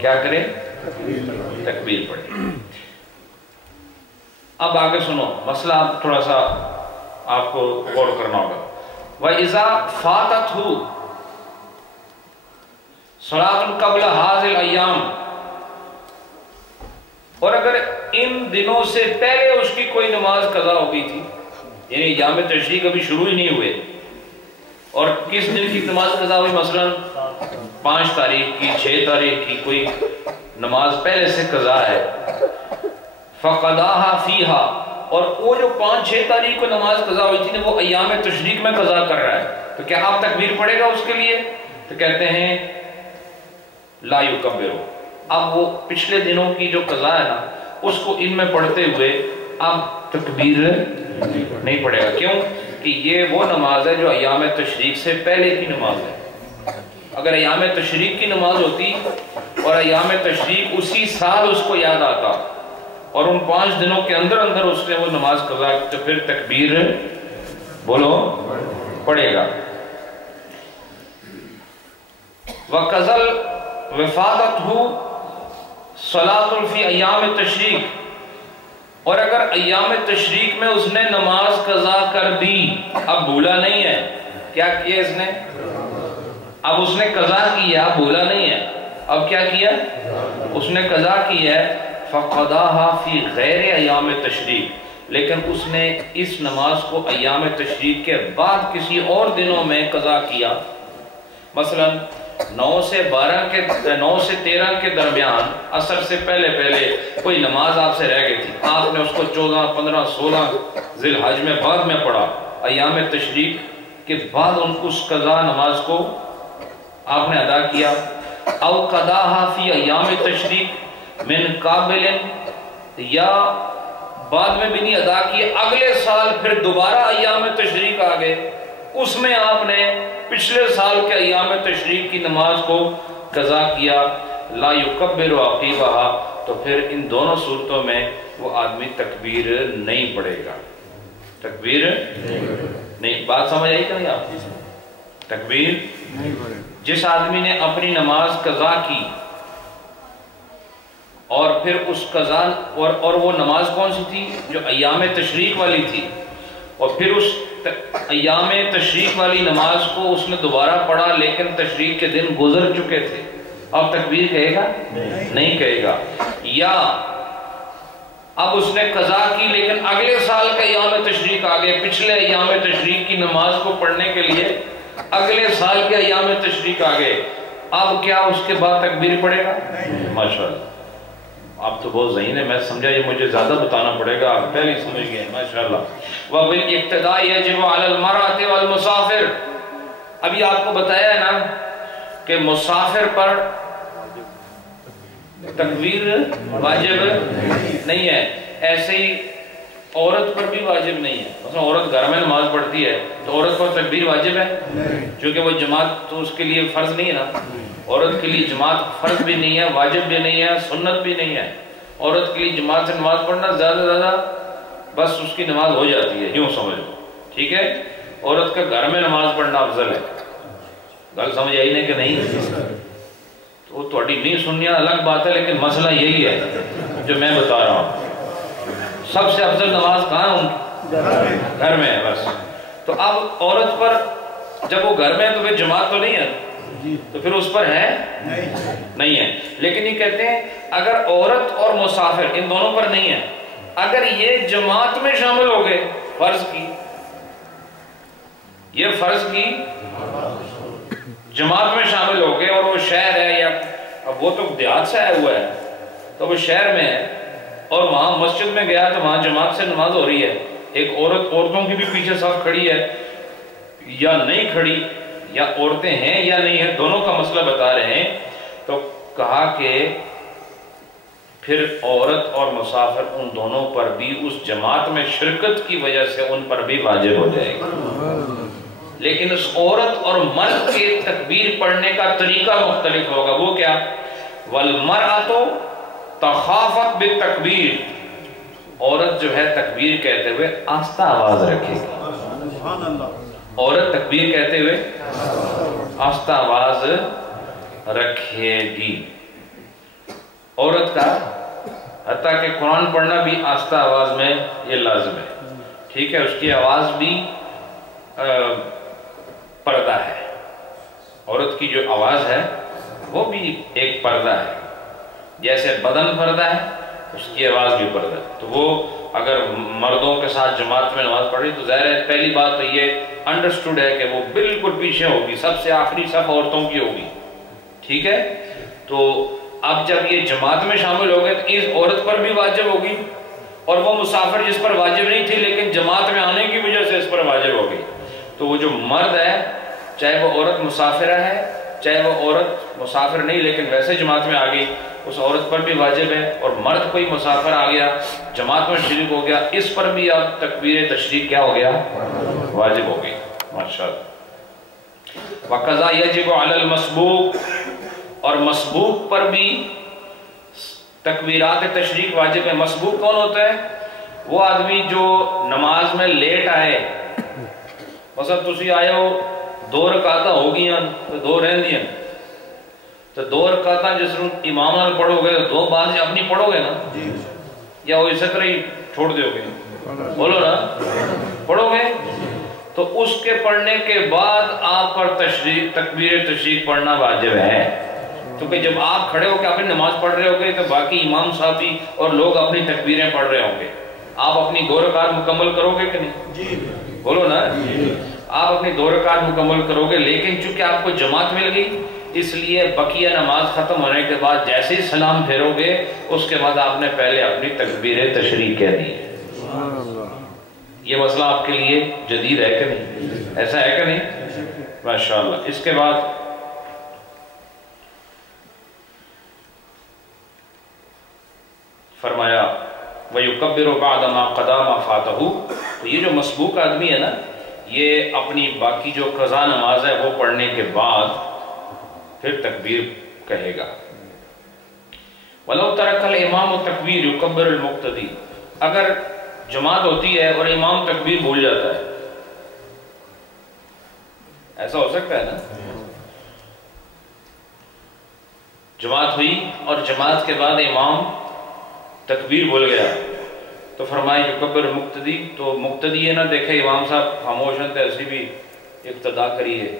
کیا کرے؟ تکبیر پڑھے۔ اب آگے سنو مسئلہ، آپ تھوڑا سا آپ کو غور کرنا ہوگا۔ وَإِذَا فَاتَتْهُ صَلَاةٌ قَبْلَ هَذِهِ الْأَيَّامِ، اور اگر ان دنوں سے پہلے اس کی کوئی نماز قضا ہو گئی تھی، یعنی ایام تشریق ابھی شروع ہی نہیں ہوئے، اور کس دن کی نماز قضا ہوئی، مثلا 5 تاریخ کی، 6 تاریخ کی کوئی نماز پہلے سے قضا ہے، فَقَضَاهَا فِيهَا، اور وہ جو 5-6 تاریخ کو نماز قضا ہوئی تھی وہ ایام تشریق میں قضا کر رہا ہے، تو کیا آپ تکبیر پڑھے گا اس کے لیے؟ تو کہتے ہیں لا یکبرو، اب وہ پچھلے دنوں کی جو قضا ہے نا اس کو ان میں پڑھتے ہوئے اب تکبیر نہیں پڑھے گا۔ کیوں؟ کہ یہ وہ نماز ہے جو ایام تشریق سے پہلے کی نماز ہے۔ اگر ایام تشریق کی نماز ہوتی اور ایام تشریق اسی سال اس کو یاد آتا اور ان 5 دنوں کے اندر اس نے وہ نماز قضا، تو پھر تکبیر بولو پڑھے گا۔ وَقَضَلْ وَفَادَتْهُ صَلَاةٌ فِي أَيَّامِ التَّشْرِيقِ، اور اگر ایام تشریق میں اس نے نماز قضا کر دی، اب بھولا نہیں ہے، کیا کیا اس نے؟ اب اس نے قضا کیا، بھولا نہیں ہے، اب کیا کیا؟ اس نے قضا کی ہے، فَقَضَاهَا فِي غَيْرِ ایام تشریق، لیکن اس نے اس نماز کو ایام تشریق کے بعد کسی اور دنوں میں قضا کیا، مثلا 9 سے 13 کے درمیان عصر سے پہلے کوئی نماز آپ سے رہ گئی تھی، آپ نے اس کو 14، 15، 16 ذی الحج میں بعد میں پڑھا، ایام تشریق کے بعد اس قضا نماز کو آپ نے ادا کیا، او قضاها فی ایام تشریق من قابل، یا بعد میں بھی نہیں ادا کی، اگلے سال پھر دوبارہ ایام تشریق آ گئے، اس میں آپ نے پچھلے سال کے ایام تشریق کی نماز کو قضا کیا، لا یکبر عقیبہا، تو پھر ان دونوں صورتوں میں وہ آدمی تکبیر نہیں پڑھے گا، تکبیر نہیں، بات سمجھ آئی کہ نہیں آپ؟ تکبیر جس آدمی نے اپنی نماز قضا کی اور پھر اس قضا اور وہ نماز کون سی تھی؟ جو ایام تشریق والی تھی، اور پھر اس ایام تشریق والی نماز کو اس نے دوبارہ پڑھا لیکن تشریق کے دن گزر چکے تھے، اب تکبیر کہے گا؟ نہیں کہے گا۔ یا اب اس نے قضا کی لیکن اگلے سال کا ایام تشریق آگے، پچھلے ایام تشریق کی نماز کو پڑھنے کے لیے اگلے سال کے ایام تشریق آگے، اب کیا اس کے بعد تکبیر پڑھے گا؟ ماشاءاللہ، آپ تو بہت ذہین ہے، میں سمجھا یہ مجھے زیادہ بتانا پڑے گا، آپ پہلے سمجھ گئے، ماشاءاللہ۔ وَبِالْإِقْتِدَاءِ يَجِبُ عَلَى الْمَرْأَةِ وَالْمُسَافِرِ، ابھی آپ کو بتایا ہے نا کہ مسافر پر تکبیر واجب نہیں ہے، ایسے ہی عورت پر بھی واجب نہیں ہے، مثلا عورت گھر میں نماز پڑھتی ہے تو عورت پر تکبیر واجب ہے، چونکہ وہ جماعت تو اس کے لیے فرض نہیں ہے نا، عورت کے لیے جماعت فرض بھی نہیں ہے، واجب بھی نہیں ہے، سنت بھی نہیں ہے، عورت کے لیے جماعت سے نماز پڑھنا زیادہ زیادہ بس اس کی نماز ہو جاتی ہے، یوں سمجھو، ٹھیک ہے؟ عورت کا گھر میں نماز پڑھنا افضل ہے، گل سمجھ آئی نہیں کہ نہیں؟ تو تھوڑی نہیں سنیا الگ بات ہے، لیکن مسئلہ یہی ہے جو میں بتا رہا ہوں، سب سے افضل نماز کہاں ہے؟ ان کی گھر میں ہے بس۔ تو اب عورت پر جب وہ گھر میں ہے تو پھر جماعت تو نہیں ہے، تو پھر اس پر ہے نہیں ہے، لیکن یہ کہتے ہیں اگر عورت اور مسافر ان دونوں پر نہیں ہے، اگر یہ جماعت میں شامل ہو گئے، فرض کی یہ فرض کی جماعت میں شامل ہو گئے اور وہ شہر ہے، یا اب وہ تو دیہات سے آیا ہوا ہے تو وہ شہر میں ہے اور وہاں مسجد میں گیا تو وہاں جماعت سے نماز ہو رہی ہے، ایک عورتوں کی بھی پیچھے صف کھڑی ہے، یا نہیں کھڑی، یا عورتیں ہیں یا نہیں ہیں، دونوں کا مسئلہ بتا رہے ہیں، تو کہا کہ پھر عورت اور مسافر ان دونوں پر بھی اس جماعت میں شرکت کی وجہ سے ان پر بھی واجب ہو جائے گا، لیکن اس عورت اور مرد کے تکبیر پڑھنے کا طریقہ مختلف ہوگا۔ وہ کیا؟ وَالْمَرْأَةُ تَخَافَتْ بِالتَّكْبِيرِ، عورت جو ہے تکبیر کہتے ہوئے آہستہ آواز رکھے گی، عورت تکبیر کہتے ہوئے آہستہ آواز رکھے گی۔ عورت کا حتیٰ کہ قرآن پڑھنا بھی آہستہ آواز میں یہ لازم ہے، ٹھیک ہے، اس کی آواز بھی پردہ ہے، عورت کی جو آواز ہے وہ بھی ایک پردہ ہے، جیسے بدن پردہ ہے اس کی آواز بھی پردہ ہے۔ تو وہ اگر مردوں کے ساتھ جماعت میں نماز پڑھ رہی تو ظاہر ہے پہلی بات تو یہ انڈرسٹوڈ ہے کہ وہ بالکل پیچھے ہوگی، سب سے آخری صف عورتوں کی ہوگی، ٹھیک ہے۔ تو اب جب یہ جماعت میں شامل ہو گئے تو اس عورت پر بھی واجب ہوگی، اور وہ مسافر جس پر واجب نہیں تھی لیکن جماعت میں آنے کی وجہ سے اس پر واجب ہوگی، تو وہ جو مرد ہے چاہے وہ عورت مسافرہ ہے چاہے وہ عورت مسافر نہیں لیکن ویسے جماعت میں آ گئی، اس عورت پر بھی واجب ہے، اور مرد کوئی مسافر آ گیا جماعت میں شریک ہو گیا، اس پر بھی اب تکبیر تشریق کیا ہو گیا؟ واجب ہو گئی، ماشاءاللہ۔ وَقَضَا يَجِبُ عَلَى الْمَسْبُوقِ، اور مسبوق پر بھی تکبیرات تشریق واجب ہے۔ مسبوق کون ہوتا ہے؟ وہ آدمی جو نماز میں لیٹ آئے، مثلا تسی آئے ہو 2 رکعتاں ہو گئیاں تو 2 رہن دیاں، تو 2 رکعتاں جس روز امام نال پڑھو گے 2 بعد اپنی پڑھو گے نا، یا وہ اسی طرح ہی چھوڑ دیو گے؟ بولو نا، پڑھو گے، تو اس کے پڑھنے کے بعد آپ پر تکبیر تشریق پڑھنا واجب ہے، کیونکہ جب آپ کھڑے ہو کے اپنی نماز پڑھ رہے ہو گے تو باقی امام صاحب بھی اور لوگ اپنی تکبیریں پڑھ رہے ہوں گے، آپ اپنی 2 رکعت مکمل کرو گے کہ نہیں؟ بولو نا، آپ اپنی 2 رکعت مکمل کرو گے، لیکن چونکہ آپ کو جماعت مل گئی اس لیے بقیہ نماز ختم ہونے کے بعد جیسے ہی سلام پھیرو گے اس کے بعد آپ نے پہلے اپنی تکبیر تشریق کہہ دی۔ یہ مسئلہ آپ کے لیے جدید ہے کہ نہیں؟ ایسا ہے کہ نہیں؟ ماشاءاللہ۔ اس کے بعد فرمایا وَيُكَبِّرُ بَعْدَ مَا قَضَى مَا فَاتَهُ، تو یہ جو مسبوق آدمی ہے نا، یہ اپنی باقی جو قضا نماز ہے وہ پڑھنے کے بعد پھر تکبیر کہے گا۔ وَلَوْ تَرَكَ الْإِمَامُ التَّكْبِيرَ يُكَبِّرُ الْمُقْتَدِي، اگر جماعت ہوتی ہے اور امام تکبیر بھول جاتا ہے، ایسا ہو سکتا ہے نا، جماعت ہوئی اور جماعت کے بعد امام تکبیر بھول گیا تو فرمائے یکبر المقتدی، تو مقتدی یہ نہ دیکھے امام صاحب خاموش ہیں تو ایسی بھی اقتدا کری ہے،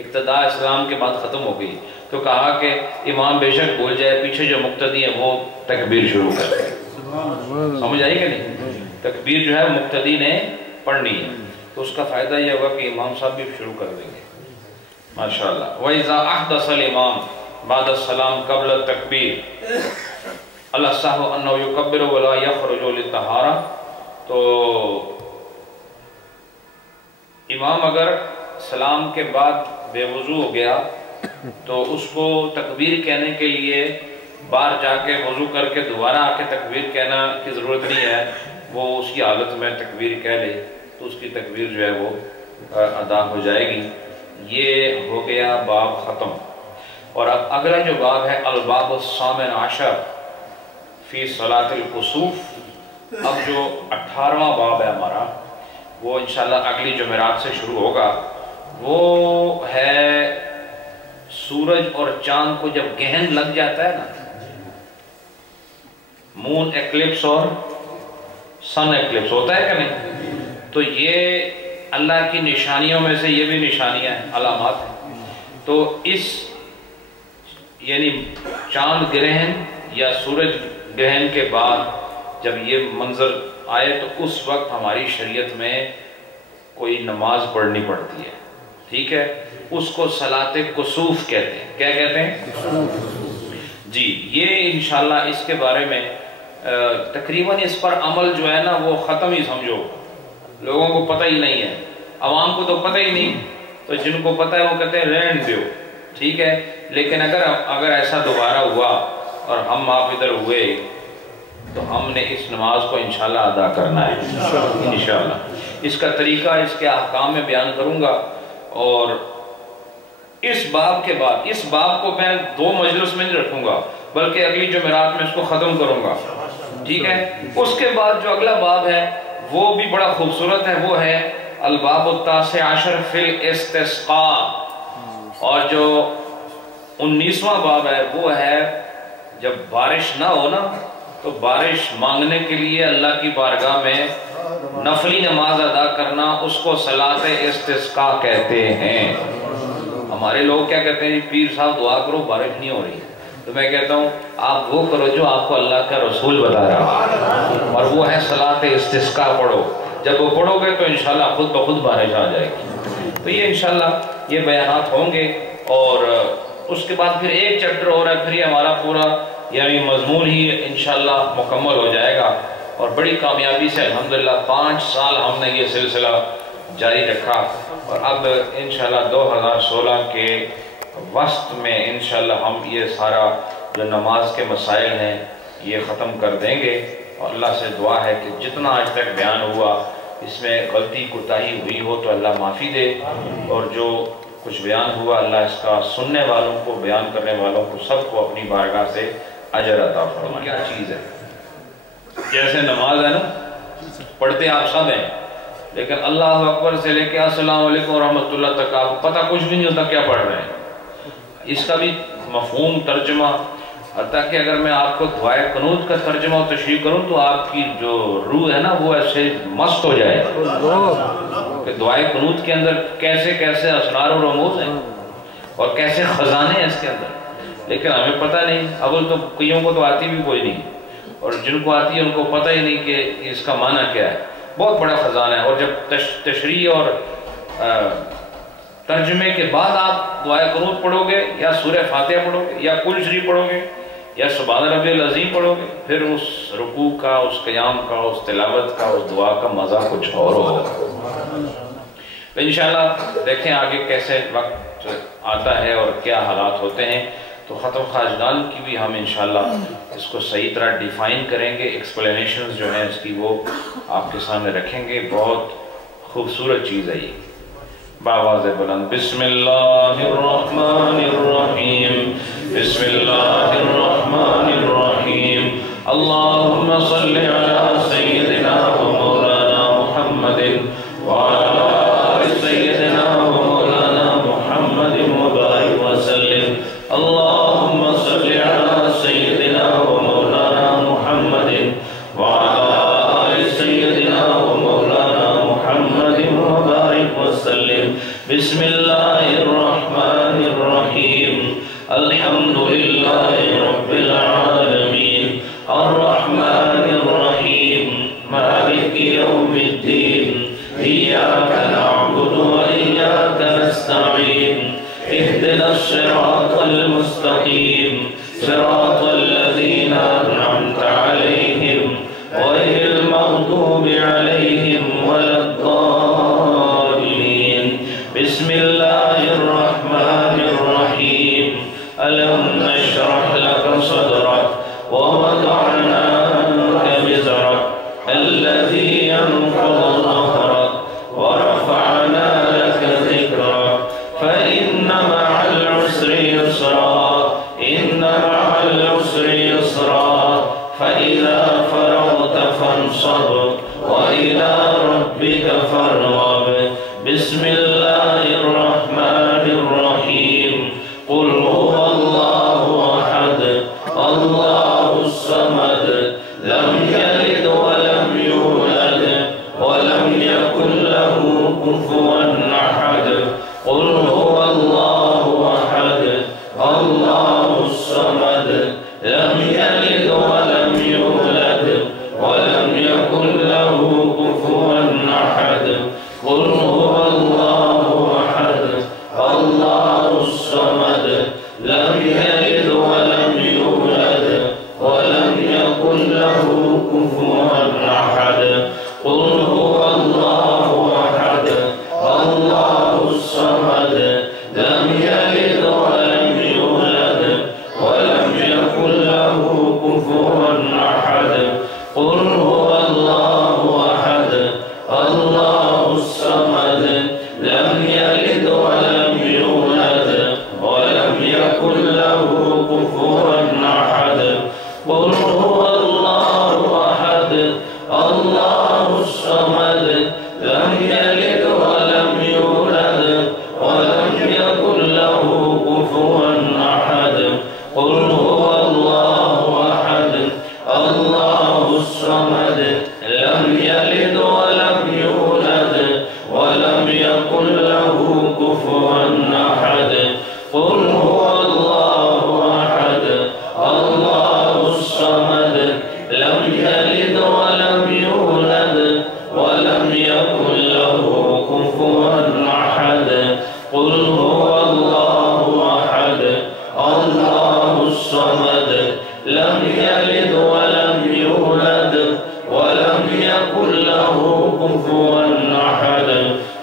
اقتدا اسلام کے بعد ختم ہو گئی، تو کہا کہ امام بے شک بھول جائے، پیچھے جو مقتدی ہیں وہ تکبیر شروع کر دیں۔ سمجھ آئی کہ نہیں؟ تکبیر جو ہے مقتدی نے پڑھنی ہے، تو اس کا فائدہ یہ ہوگا کہ امام صاحب بھی شروع کر دیں گے، ماشاءاللہ۔ وَإِذَا أَحْدَثَ الْإِمَامُ بَعْدَ السَّلَامِ قَبْلَ التَّكْبِيرِ الصحو انه يكبر ولا يخرج للطهارة، تو امام اگر سلام کے بعد بے وضو ہو گیا تو اس کو تکبیر کہنے کے لیے باہر جا کے وضو کر کے دوبارہ آ کے تکبیر کہنا کی ضرورت نہیں ہے، وہ اس کی حالت میں تکبیر کہہ لے تو اس کی تکبیر جو ہے وہ ادا ہو جائے گی۔ یہ ہو گیا باب ختم، اور اب اگلا جو باب ہے الباب الثامن عشر فی صلاۃ الکسوف، اب جو 18واں باب ہے ہمارا وہ انشاءاللہ اگلی جمعرات سے شروع ہوگا، وہ ہے سورج اور چاند کو جب گہن لگ جاتا ہے نا، مون ایکلپس اور سن ایکلپس ہوتا ہے کہ نہیں، تو یہ اللہ کی نشانیوں میں سے یہ بھی نشانیاں ہیں، علامات ہیں، تو اس یعنی چاند گرہن یا سورج گرہن کے بعد جب یہ منظر آئے تو اس وقت ہماری شریعت میں کوئی نماز پڑھنی پڑتی ہے، ٹھیک ہے، اس کو صلاۃ کسوف کہتے ہیں۔ کیا کہتے ہیں؟ جی، یہ انشاءاللہ اس کے بارے میں تقریباً اس پر عمل جو ہے نا وہ ختم ہی سمجھو، لوگوں کو پتہ ہی نہیں ہے، عوام کو تو پتہ ہی نہیں، تو جن کو پتہ ہے وہ کہتے ہیں رہن دو، ٹھیک ہے، لیکن اگر ایسا دوبارہ ہوا اور ہم آپ ادھر ہوئے تو ہم نے اس نماز کو انشاءاللہ ادا کرنا ہے انشاءاللہ۔ اس کا طریقہ اس کے احکام میں بیان کروں گا، اور اس باب کے بعد، اس باب کو میں 2 مجلس میں نہیں رکھوں گا بلکہ اگلی جمعرات میں اس کو ختم کروں گا، ٹھیک ہے۔ اس کے بعد جو اگلا باب ہے وہ بھی بڑا خوبصورت ہے، وہ ہے الباب التاسع عشر فی الاستسقاء، اور جو 19واں باب ہے وہ ہے جب بارش نہ ہو نا تو بارش مانگنے کے لیے اللہ کی بارگاہ میں نفلی نماز ادا کرنا، اس کو صلاۃ استسقاء کہتے ہیں۔ ہمارے لوگ کیا کہتے ہیں، پیر صاحب دعا کرو بارش نہیں ہو رہی، تو میں کہتا ہوں آپ وہ کرو جو آپ کو اللہ کا رسول بتا رہا، اور وہ ہے صلاۃ استسقاء پڑھو۔ جب وہ پڑھو گے تو انشاءاللہ خود بخود بارش آ جائے گی۔ تو یہ انشاءاللہ یہ بیانات ہوں گے، اور اس کے بعد پھر ایک چیپٹر اور ہے، پھر یہ ہمارا پورا یعنی مضمون ہی انشاءاللہ مکمل ہو جائے گا، اور بڑی کامیابی سے الحمدللہ 5 سال ہم نے یہ سلسلہ جاری رکھا، اور اب انشاءاللہ 2016 کے وسط میں انشاءاللہ ہم یہ سارا جو نماز کے مسائل ہیں یہ ختم کر دیں گے، اور اللہ سے دعا ہے کہ جتنا آج تک بیان ہوا اس میں غلطی کوتاہی ہوئی ہو تو اللہ معافی دے، اور جو کچھ بیان ہوا اللہ اس کا سننے والوں کو، بیان کرنے والوں کو، سب کو اپنی بارگاہ سے اجر عطا فرمائے۔ کیا چیز ہے، جیسے نماز ہے نا، پڑھتے آپ سب ہیں، لیکن اللہ اکبر سے لے کے السلام علیکم ورحمۃ اللہ تک آپ کو پتہ کچھ بھی نہیں ہوتا کیا پڑھ رہے ہیں۔ اس کا بھی مفہوم، ترجمہ، حتیٰ کہ اگر میں آپ کو دعائے قنوت کا ترجمہ و تشریح کروں تو آپ کی جو روح ہے نا وہ ایسے مست ہو جائے کہ دعائے قنوت کے اندر کیسے کیسے اسرار و رموز ہیں اور کیسے خزانے ہیں اس کے اندر، لیکن ہمیں پتہ نہیں۔ اول تو کئیوں کو تو آتی بھی کوئی نہیں، اور جن کو آتی ہے ان کو پتہ ہی نہیں کہ اس کا معنی کیا ہے۔ بہت بڑا خزانہ ہے، اور جب تشریح اور ترجمے کے بعد آپ دعائے قنوت پڑھو گے، یا سورہ فاتحہ پڑھو گے، یا کل شریف پڑھو گے، یا سبحان ربی العظیم پڑھو گے، پھر اس رکوع کا، اس قیام کا، اس تلاوت کا، اس دعا کا مزہ کچھ اور ہوگا۔ تو انشاءاللہ دیکھیں آگے کیسے وقت آتا ہے اور کیا حالات ہوتے ہیں، تو ختم خواجگان کی بھی ہم انشاءاللہ اس کو صحیح طرح ڈیفائن کریں گے، ایکسپلینیشنز جو ہیں اس کی وہ آپ کے سامنے رکھیں گے۔ بہت خوبصورت چیز ہے یہ۔ باواز بلند بسم اللہ الرحمن الرحیم، بسم اللہ الرحمن الرحیم، اللہم صلی علی سیدنا و مولانا محمد وعلی آل سیدنا و مولانا محمد وبارک وسلم، اللہم صلی علی سیدنا و مولانا محمد وعلی آل سیدنا و مولانا محمد وبارک وسلم۔ بسم اللہ الرحمن الرحیم، الحمدللہ رب العالمین، الرحمن الرحیم، مالک یوم الدین، ایاک نعبد و ایاک نستعین، اہدنا الصراط المستقیم، صراط الذین انعمت علیہم غیر المغضوب علیہم ولا الضالین۔ بسم اللہ الرحمن الرحیم، ألم نشرح لك صدرك ووضعنا عنك وزرك الذي ينقض ظهرك ورفعنا لك ذكرك فإن مع العسر يسرا، إن مع العسر يسرا، فإذا فرغت فانصب وإلى ربك فارغب۔ بسم الله الرحمن الرحيم، قل هو الله أحد الله الصمد لم يلد ولم يولد ولم يكن له كفوا أحد، قل هو الله أحد الله الصمد لم يلد ولم يولد ولم يكن له كفوا أحد، قل هو الله أحد الله الصمد لم يلد ولم يولد ولم يكن له كفوا أحد، قل هو الله أحد يكن له كفوا أحد قل هو الله أحد الله الصمد لم يلد ولم يولد ولم يكن له كفوا أحد قل هو الله أحد الله الصمد لم يلد ولم يولد ولم يكن له كفوا أحد قل هو الله أحد الله الصمد لم يلد ولم يولد ولم يكن له كفوا أحد قل هو الله أحد الله الصمد لم يلد ولم يولد ولم يكن له كفوا أحد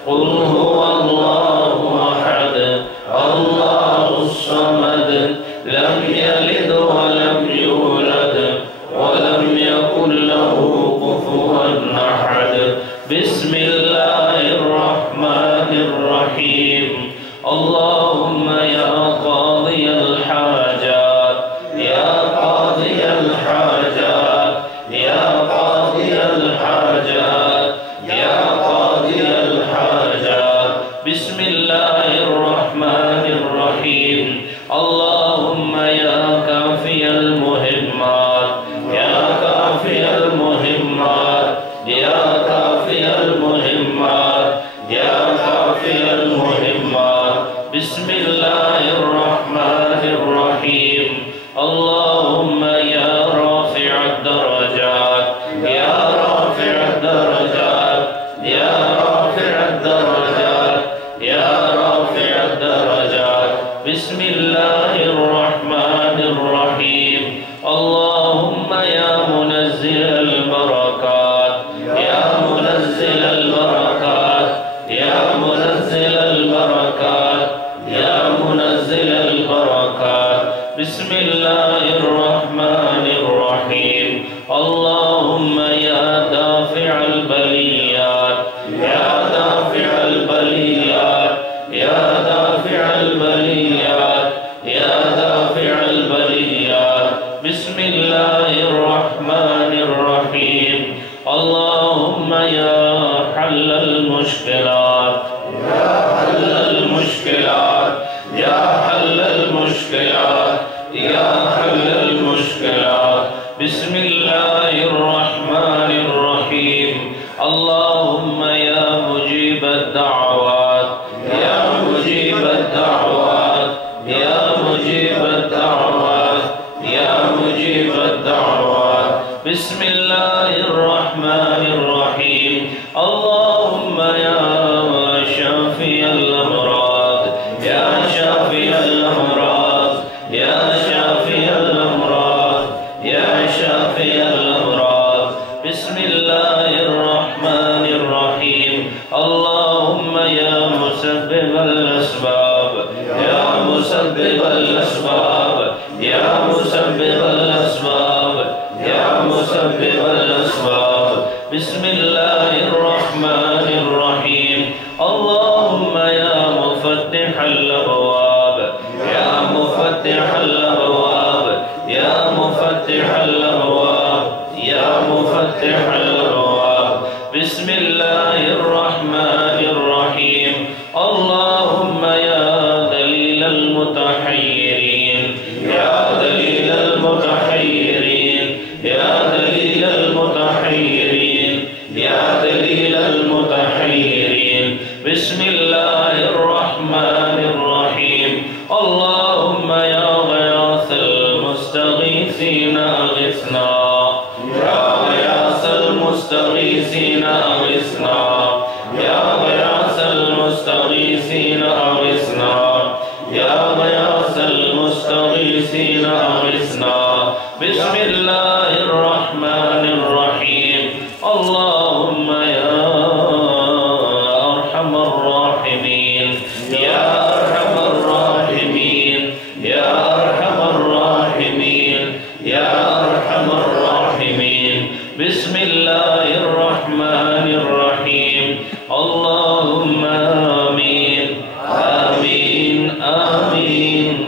قل هو الله أحد الله الصمد لم يلد ولم يولد ولم يكن له كفوا أحد بسم الله الرحمن الرحيم اللهم يا قاضي الحاجات يا قاضي الحاجات يا قاضي الحاجات يا قاضي الحاجات بسم الله الرحمن الرحيم اللهم يا كافي المهمات يا كافي المهمات يا كافي المهمات يا كافي المهمات بسم الله الرحمن الرحيم اللهم يا رافع الدرجات يا رافع الدرجات يا رافع الدرجات يا رافع الدرجات بسم الله الرحمن الرحيم اللهم يا منزل البركات يا منزل البركات يا منزل البركات يا منزل البركات بسم الله الرحمن الرحيم اللهم يا دافع البليات يا دافع البليات يا دافع البليات يا دافع البليات بسم الله الرحمن الرحيم اللهم يا حل المشكلات يا حل المشكلات يا حل المشكلات يا حل المشكلات بسم الله الرحمن الرحيم اللهم يا مجيب الدعوات يا مجيب الدعوات يا مجيب الدعوات يا مجيب الدعوات بسم الله الرحمن الرحيم اللهم يا شافي الأمراض يا شافي الأمراض يا شافي الأمراض يا شافي الأمراض بسم الله الرحمن الرحيم اللهم يا مسبب الأسباب يا مسبب الأسباب يا مسبب الأسباب يا مسبب الأسباب بسم الله الرحمن الرحيم اللهم يا مفتح الأبواب يا مفتح الأبواب يا مفتح الأبواب يا مفتح الأبواب بسم الله الرحمن الرحيم اللهم يا دليل المتحيرين يا دليل المتحيرين يا دليل المتحيرين يا دليل المتحيرين بسم الله الرحمن الرحيم اللهم يا غياث المستغيثين أغثنا يا غياث المستغيثين أغثنا يا غياث المستغيثين أغثنا يا غياث المستغيثين أغثنا بسم الله الرحمن الرحيم اللهم يا أرحم الراحمين يا أرحم الراحمين يا أرحم الراحمين يا أرحم الراحمين بسم الله الرحمن الرحيم اللهم آمين آمين آمين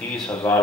30,000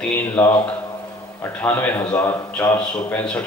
3,98,465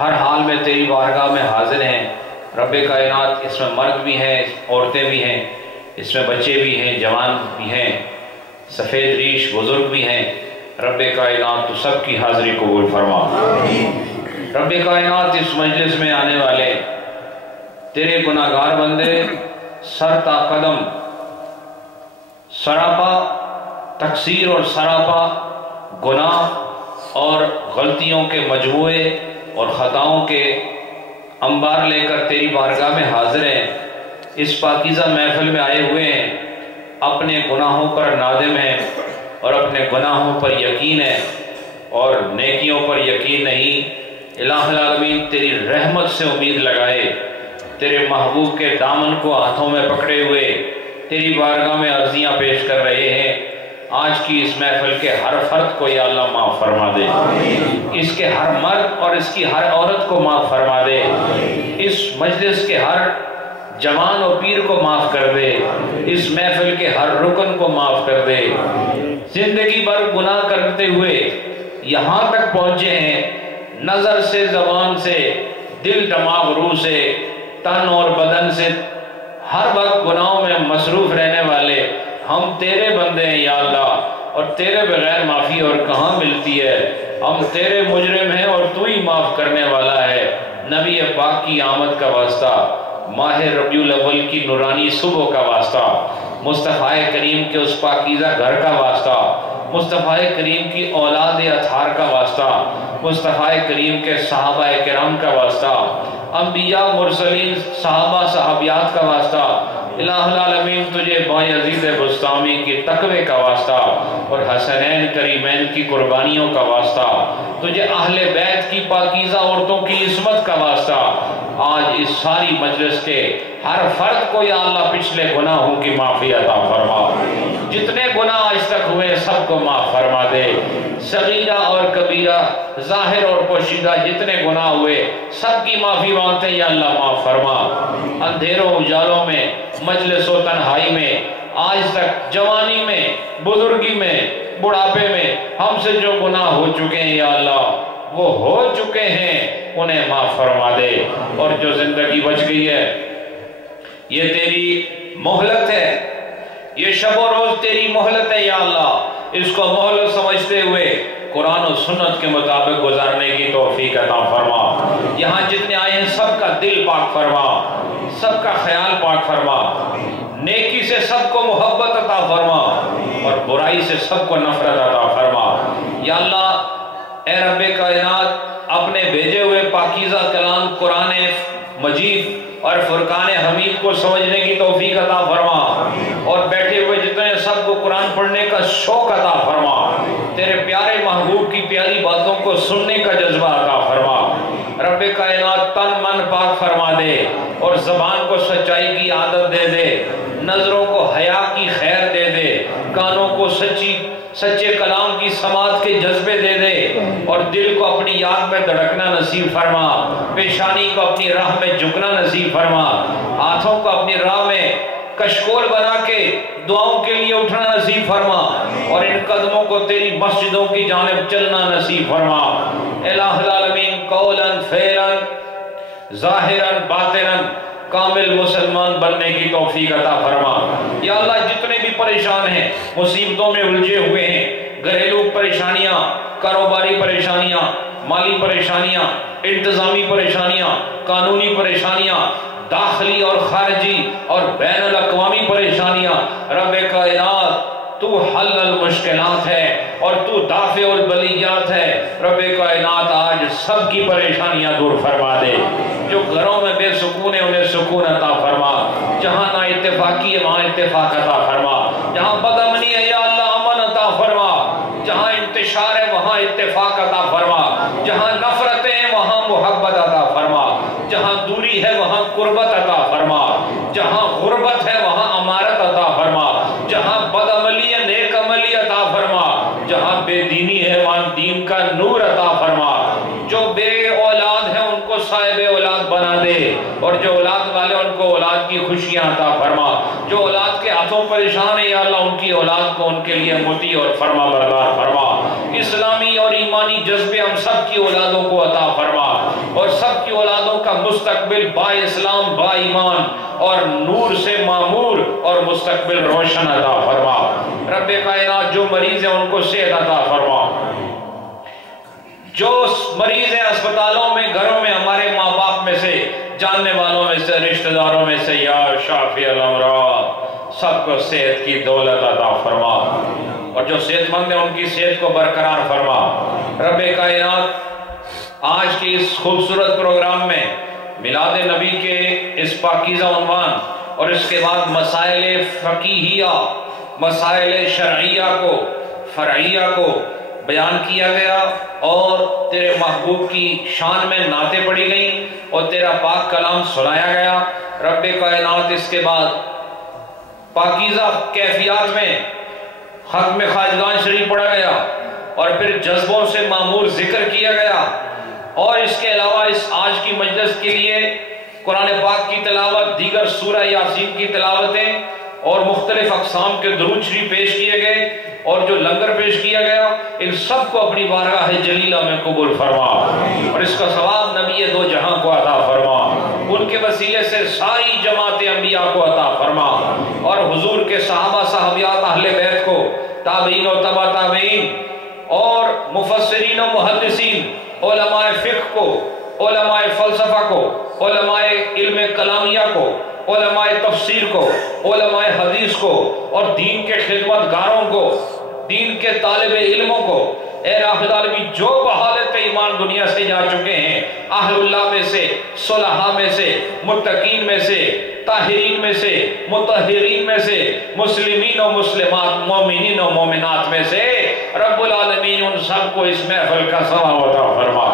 ہر حال میں تیری بارگاہ میں حاضر ہیں رب کائنات۔ اس میں مرد بھی ہیں، عورتیں بھی ہیں، اس میں بچے بھی ہیں، جوان بھی ہیں، سفید ریش بزرگ بھی ہیں۔ رب کائنات تو سب کی حاضری قبول فرما۔ رب کائنات اس مجلس میں آنے والے تیرے گناہگار بندے سر تا قدم سراپا تقصیر اور سراپا گناہ اور غلطیوں کے مجموعے اور خطاؤں کے انبار لے کر تیری بارگاہ میں حاضر ہیں۔ اس پاکیزہ محفل میں آئے ہوئے ہیں، اپنے گناہوں پر نادم ہیں اور اپنے گناہوں پر یقین ہے اور نیکیوں پر یقین نہیں۔ الہ العالمین تیری رحمت سے امید لگائے، تیرے محبوب کے دامن کو ہاتھوں میں پکڑے ہوئے تیری بارگاہ میں عرضیاں پیش کر رہے ہیں۔ آج کی اس محفل کے ہر فرد کو یا اللہ معاف فرما دے، اس کے ہر مرد اور اس کی ہر عورت کو معاف فرما دے، اس مجلس کے ہر جوان و پیر کو معاف کر دے، اس محفل کے ہر رکن کو معاف کر دے۔ زندگی بھر گناہ کرتے ہوئے یہاں تک پہنچے ہیں، نظر سے، زبان سے، دل دماغ روح سے، تن اور بدن سے ہر وقت گناہوں میں مصروف رہنے والے ہم تیرے بندے ہیں یا اللہ، اور تیرے بغیر معافی اور کہاں ملتی ہے۔ ہم تیرے مجرم ہیں اور تو ہی معاف کرنے والا ہے۔ نبی پاک کی آمد کا واسطہ، ماہ ربیع الاول کی نورانی صبح کا واسطہ، مصطفیٰ کریم کے اس پاکیزہ گھر کا واسطہ، مصطفیٰ کریم کی اولاد اطہار کا واسطہ، مصطفیٰ کریم کے صحابہ کرام کا واسطہ، انبیاء مرسلین صحابہ صحابیات کا واسطہ، الہ العالمین تجھے بایزید بسطامی کی تقوی کا واسطہ اور حسنین کریمین کی قربانیوں کا واسطہ، تجھے اہل بیت کی پاکیزہ عورتوں کی عصمت کا واسطہ۔ آج اس ساری مجلس کے ہر فرد کو یا اللہ پچھلے گناہوں کی معافی عطا فرما، جتنے گناہ آج تک ہوئے سب کو معاف فرما دے، صغیرہ اور کبیرہ، ظاہر اور پوشیدہ جتنے گناہ ہوئے سب کی معافی مانگتے یا اللہ معاف فرما۔ اندھیروں اجالوں میں، مجلس و تنہائی میں، آج تک جوانی میں، بزرگی میں، بڑھاپے میں ہم سے جو گناہ ہو چکے ہیں یا اللہ وہ ہو چکے ہیں، انہیں معاف فرما دے، اور جو زندگی بچ گئی ہے یہ تیری مہلت ہے، یہ شب و روز تیری مہلت ہے یا اللہ، اس کو مہلت سمجھتے ہوئے قرآن و سنت کے مطابق گزارنے کی توفیق عطا فرما۔ یہاں جتنے آئے ہیں سب کا دل پاک فرما، سب کا خیال پاک فرما، نیکی سے سب کو محبت عطا فرما اور برائی سے سب کو نفرت عطا فرما یا اللہ۔ اے رب کائنات اپنے بھیجے ہوئے پاکیزہ کلام قرآن مجید اور فرقان حمید کو سمجھنے کی توفیق عطا فرما، اور بیٹھے ہوئے جتنے سب کو قرآن پڑھنے کا شوق عطا فرما، تیرے پیارے محبوب کی پیاری باتوں کو سننے کا جذبہ عطا فرما۔ رب کائنات تن من پاک فرما دے اور زبان کو سچائی کی عادت دے دے، نظروں کو حیا کی خیر دے دے، کانوں کو سچے کلام کی سماعت کے جذبے دے دے، اور دل کو اپنی یاد میں دھڑکنا نصیب فرما، پیشانی کو اپنی راہ میں جھکنا نصیب فرما، ہاتھوں کو اپنی راہ میں کشکول بنا کے دعاؤں کے لیے اٹھنا نصیب فرما، اور ان قدموں کو تیری مسجدوں کی جانب چلنا نصیب فرما۔ الہ العالمین قولاً فعلاً ظاہراً باطناً کامل مسلمان بننے کی توفیق عطا فرما یا اللہ۔ جتنے بھی پریشان ہیں، مصیبتوں میں الجھے ہوئے ہیں، گھریلو پریشانیاں، کاروباری پریشانیاں، مالی پریشانیاں، انتظامی پریشانیاں، قانونی پریشانیاں، داخلی اور خارجی اور بین الاقوامی پریشانیاں، رب کائنات تو حل المشکلات ہے اور تو دافع البلیات ہے۔ رب کائنات آج سب کی پریشانیاں دور فرما دے، جو گھروں میں بے سکون ہے انہیں سکون عطا فرما، جہاں نا اتفاقی ہے وہاں اتفاق عطا فرما، جہاں بدامنی ہے یا اللہ امن عطا فرما، جہاں انتشار ہے وہاں اتفاق عطا فرما، جہاں نفرتیں ہیں وہاں محبت عطا فرما، جہاں دوری ہے وہاں قربت عطا فرما، جہاں غربت ہے وہاں امارت عطا فرما، جہاں بد عملی ہے نیک عملی عطا فرما، جہاں بے دینی ہے وہاں دین کا نور عطا فرما، جو بے اولاد ہیں ان کو صاحب اولاد بنا دے، اور جو اولاد والے ان کو اولاد کی خوشیاں عطا فرما، جو اولاد کے ہاتھوں پریشان ہے یا اللہ ان کی اولاد کو ان کے لیے مطیع اور فرما بردار فرما، اسلامی اور ایمانی جذبے ہم سب کی اولادوں کو عطا فرما، اور سب کی اولادوں کا مستقبل با اسلام با ایمان اور نور سے معمور اور مستقبل روشن عطا فرما۔ رب کائنات جو مریض ہیں ان کو صحت عطا فرما، جو مریض ہیں اسپتالوں میں، گھروں میں، ہمارے ماں باپ میں سے، جاننے والوں میں سے، رشتہ داروں میں سے، یا شافی الامراض سب کو صحت کی دولت عطا فرما، اور جو صحت مند ہیں ان کی صحت کو برقرار فرما۔ رب کائنات آج کی اس خوبصورت پروگرام میں میلاد نبی کے اس پاکیزہ عنوان اور اس کے بعد مسائل فقیہیہ، مسائل شرعیہ کو، فرعیہ کو بیان کیا گیا، اور تیرے محبوب کی شان میں نعتیں پڑھی گئیں اور تیرا پاک کلام سنایا گیا۔ رب کائنات اس کے بعد پاکیزہ کیفیات میں ختم خواجگان شریف پڑھا گیا، اور پھر جذبوں سے معمور ذکر کیا گیا، اور اس کے علاوہ اس آج کی مجلس کے لیے قرآن پاک کی تلاوت، دیگر سورہ یاسین کی تلاوتیں اور مختلف اقسام کے درود شریف پیش کیے گئے، اور جو لنگر پیش کیا گیا، ان سب کو اپنی بارگاہ جلیلہ میں قبول فرما، اور اس کا ثواب نبی دو جہاں کو عطا فرما، ان کے وسیلے سے ساری جماعت انبیاء کو عطا فرما، اور حضور کے صحابہ صحابیات اہل بیت کو، تابعین و تبع تابعین اور مفسرین و محدثین، علماء فقہ کو، علماء فلسفہ کو، علماء علم کلامیہ کو، علماء تفسیر کو، علماء حدیث کو، اور دین کے خدمت گاروں کو، دین کے طالب علموں کو، اے رب العالمین جو بحالت ایمان دنیا سے جا چکے ہیں، اہل اللہ میں سے، صلحاء میں سے، متقین میں سے، طاہرین میں سے، مطہرین میں سے، مسلمین و مسلمات، مومنین و مومنات میں سے، رب العالمین ان سب کو اس محفل کا ثواب عطا فرما،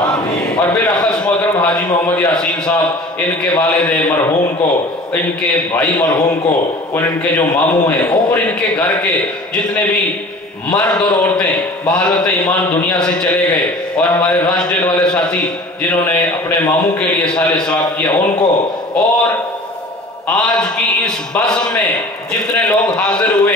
اور بالاخص محترم حاجی محمد یاسین صاحب، ان کے والد مرحوم کو، ان کے بھائی مرحوم کو، اور ان کے جو ماموں ہیں، اور ان کے گھر کے جتنے بھی مرد اور عورتیں بحالت ایمان دنیا سے چلے گئے، اور ہمارے راشدین والے ساتھی جنہوں نے اپنے ماموں کے لیے سال ثواب کیا ان کو، اور آج کی اس بزم میں جتنے لوگ حاضر ہوئے،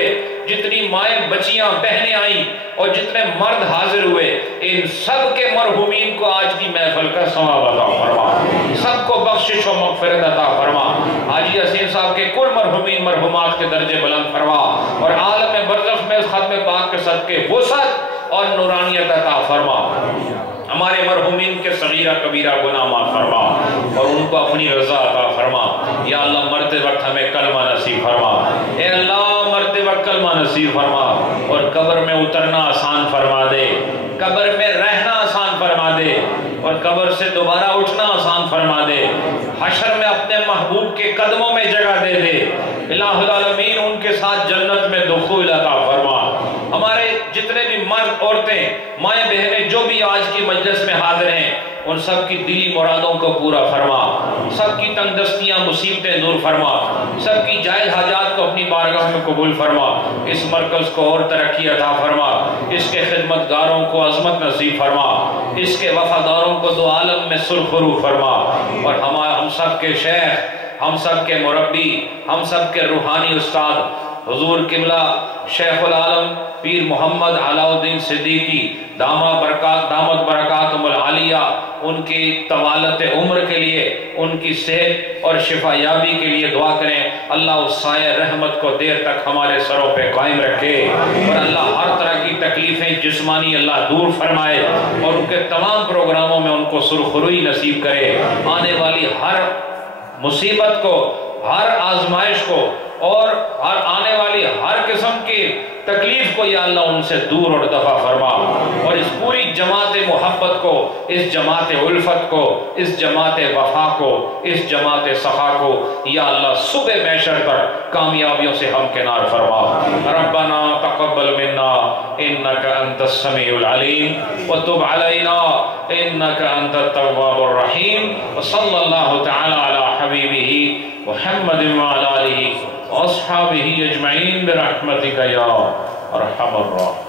جتنی مائیں بچیاں بہنیں آئیں اور جتنے مرد حاضر ہوئے، ان سب کے مرحومین کو آج کی محفل کا ثواب عطا فرما، سب کو بخشش و مغفرت عطا فرما، حاجی حسین صاحب کے کل مرحومین مرحومات کے درجے بلند فرما، اور عالم برزخ میں ختم پاک کے صدقے وسعت اور نورانیت عطا فرما، ہمارے مرحومین کے صغیرہ کبیرہ گناہ معاف فرما، اور ان کو اپنی رضا عطا فرما۔ یا اللہ مرتے وقت ہمیں کلمہ نصیب فرما، اے اللہ مرتے وقت کلمہ نصیب فرما، اور قبر میں اترنا آسان فرما دے، قبر میں رہنا آسان فرما دے، اور قبر سے دوبارہ اٹھنا آسان فرما دے، حشر میں اپنے محبوب کے قدموں میں جگہ دے دے، الہ العالمین ان کے ساتھ جنت میں دخول عطا فرما۔ ہمارے جتنے بھی مرد عورتیں مائیں بہنیں جو بھی آج کی مجلس میں حاضر ہیں، ان سب کی دلی مرادوں کو پورا فرما، سب کی تنگ دستیاں مصیبتیں دور فرما، سب کی جائز حاجات کو اپنی بارگاہ میں قبول فرما، اس مرکز کو اور ترقی عطا فرما، اس کے خدمتگاروں کو عظمت نصیب فرما، اس کے وفاداروں کو دو عالم میں سرخرو فرما، اور ہم سب کے شیخ، ہم سب کے مربی، ہم سب کے روحانی استاد حضور قبلہ شیخ العالم پیر محمد علاء الدین صدیقی دامت برکاتہم العالیہ، ان کی طوالت عمر کے لیے، ان کی صحت اور شفا یابی کے لیے دعا کریں۔ اللہ اس سایہ رحمت کو دیر تک ہمارے سروں پہ قائم رکھے، اور اللہ ہر طرح کی تکلیفیں جسمانی اللہ دور فرمائے، اور ان کے تمام پروگراموں میں ان کو سرخروئی نصیب کرے، آنے والی ہر مصیبت کو، ہر آزمائش کو، اور آنے والی ہر قسم کی تکلیف کو یا اللہ ان سے دور اور دفع فرما، اور اس پوری جماعت محبت کو، اس جماعت الفت کو، اس جماعت وفا کو، اس جماعت سخا کو یا اللہ صبح محشر تک کامیابیوں سے ہمکنار فرما۔ ربنا تقبل منا انک انت السمیع العلیم وتب علینا انک انت التواب الرحیم، وصلی اللہ تعالی علی حبیبہ محمد وعلی آلہ واصحابہ اجمعین برحمتک یا ارحم الراحمین۔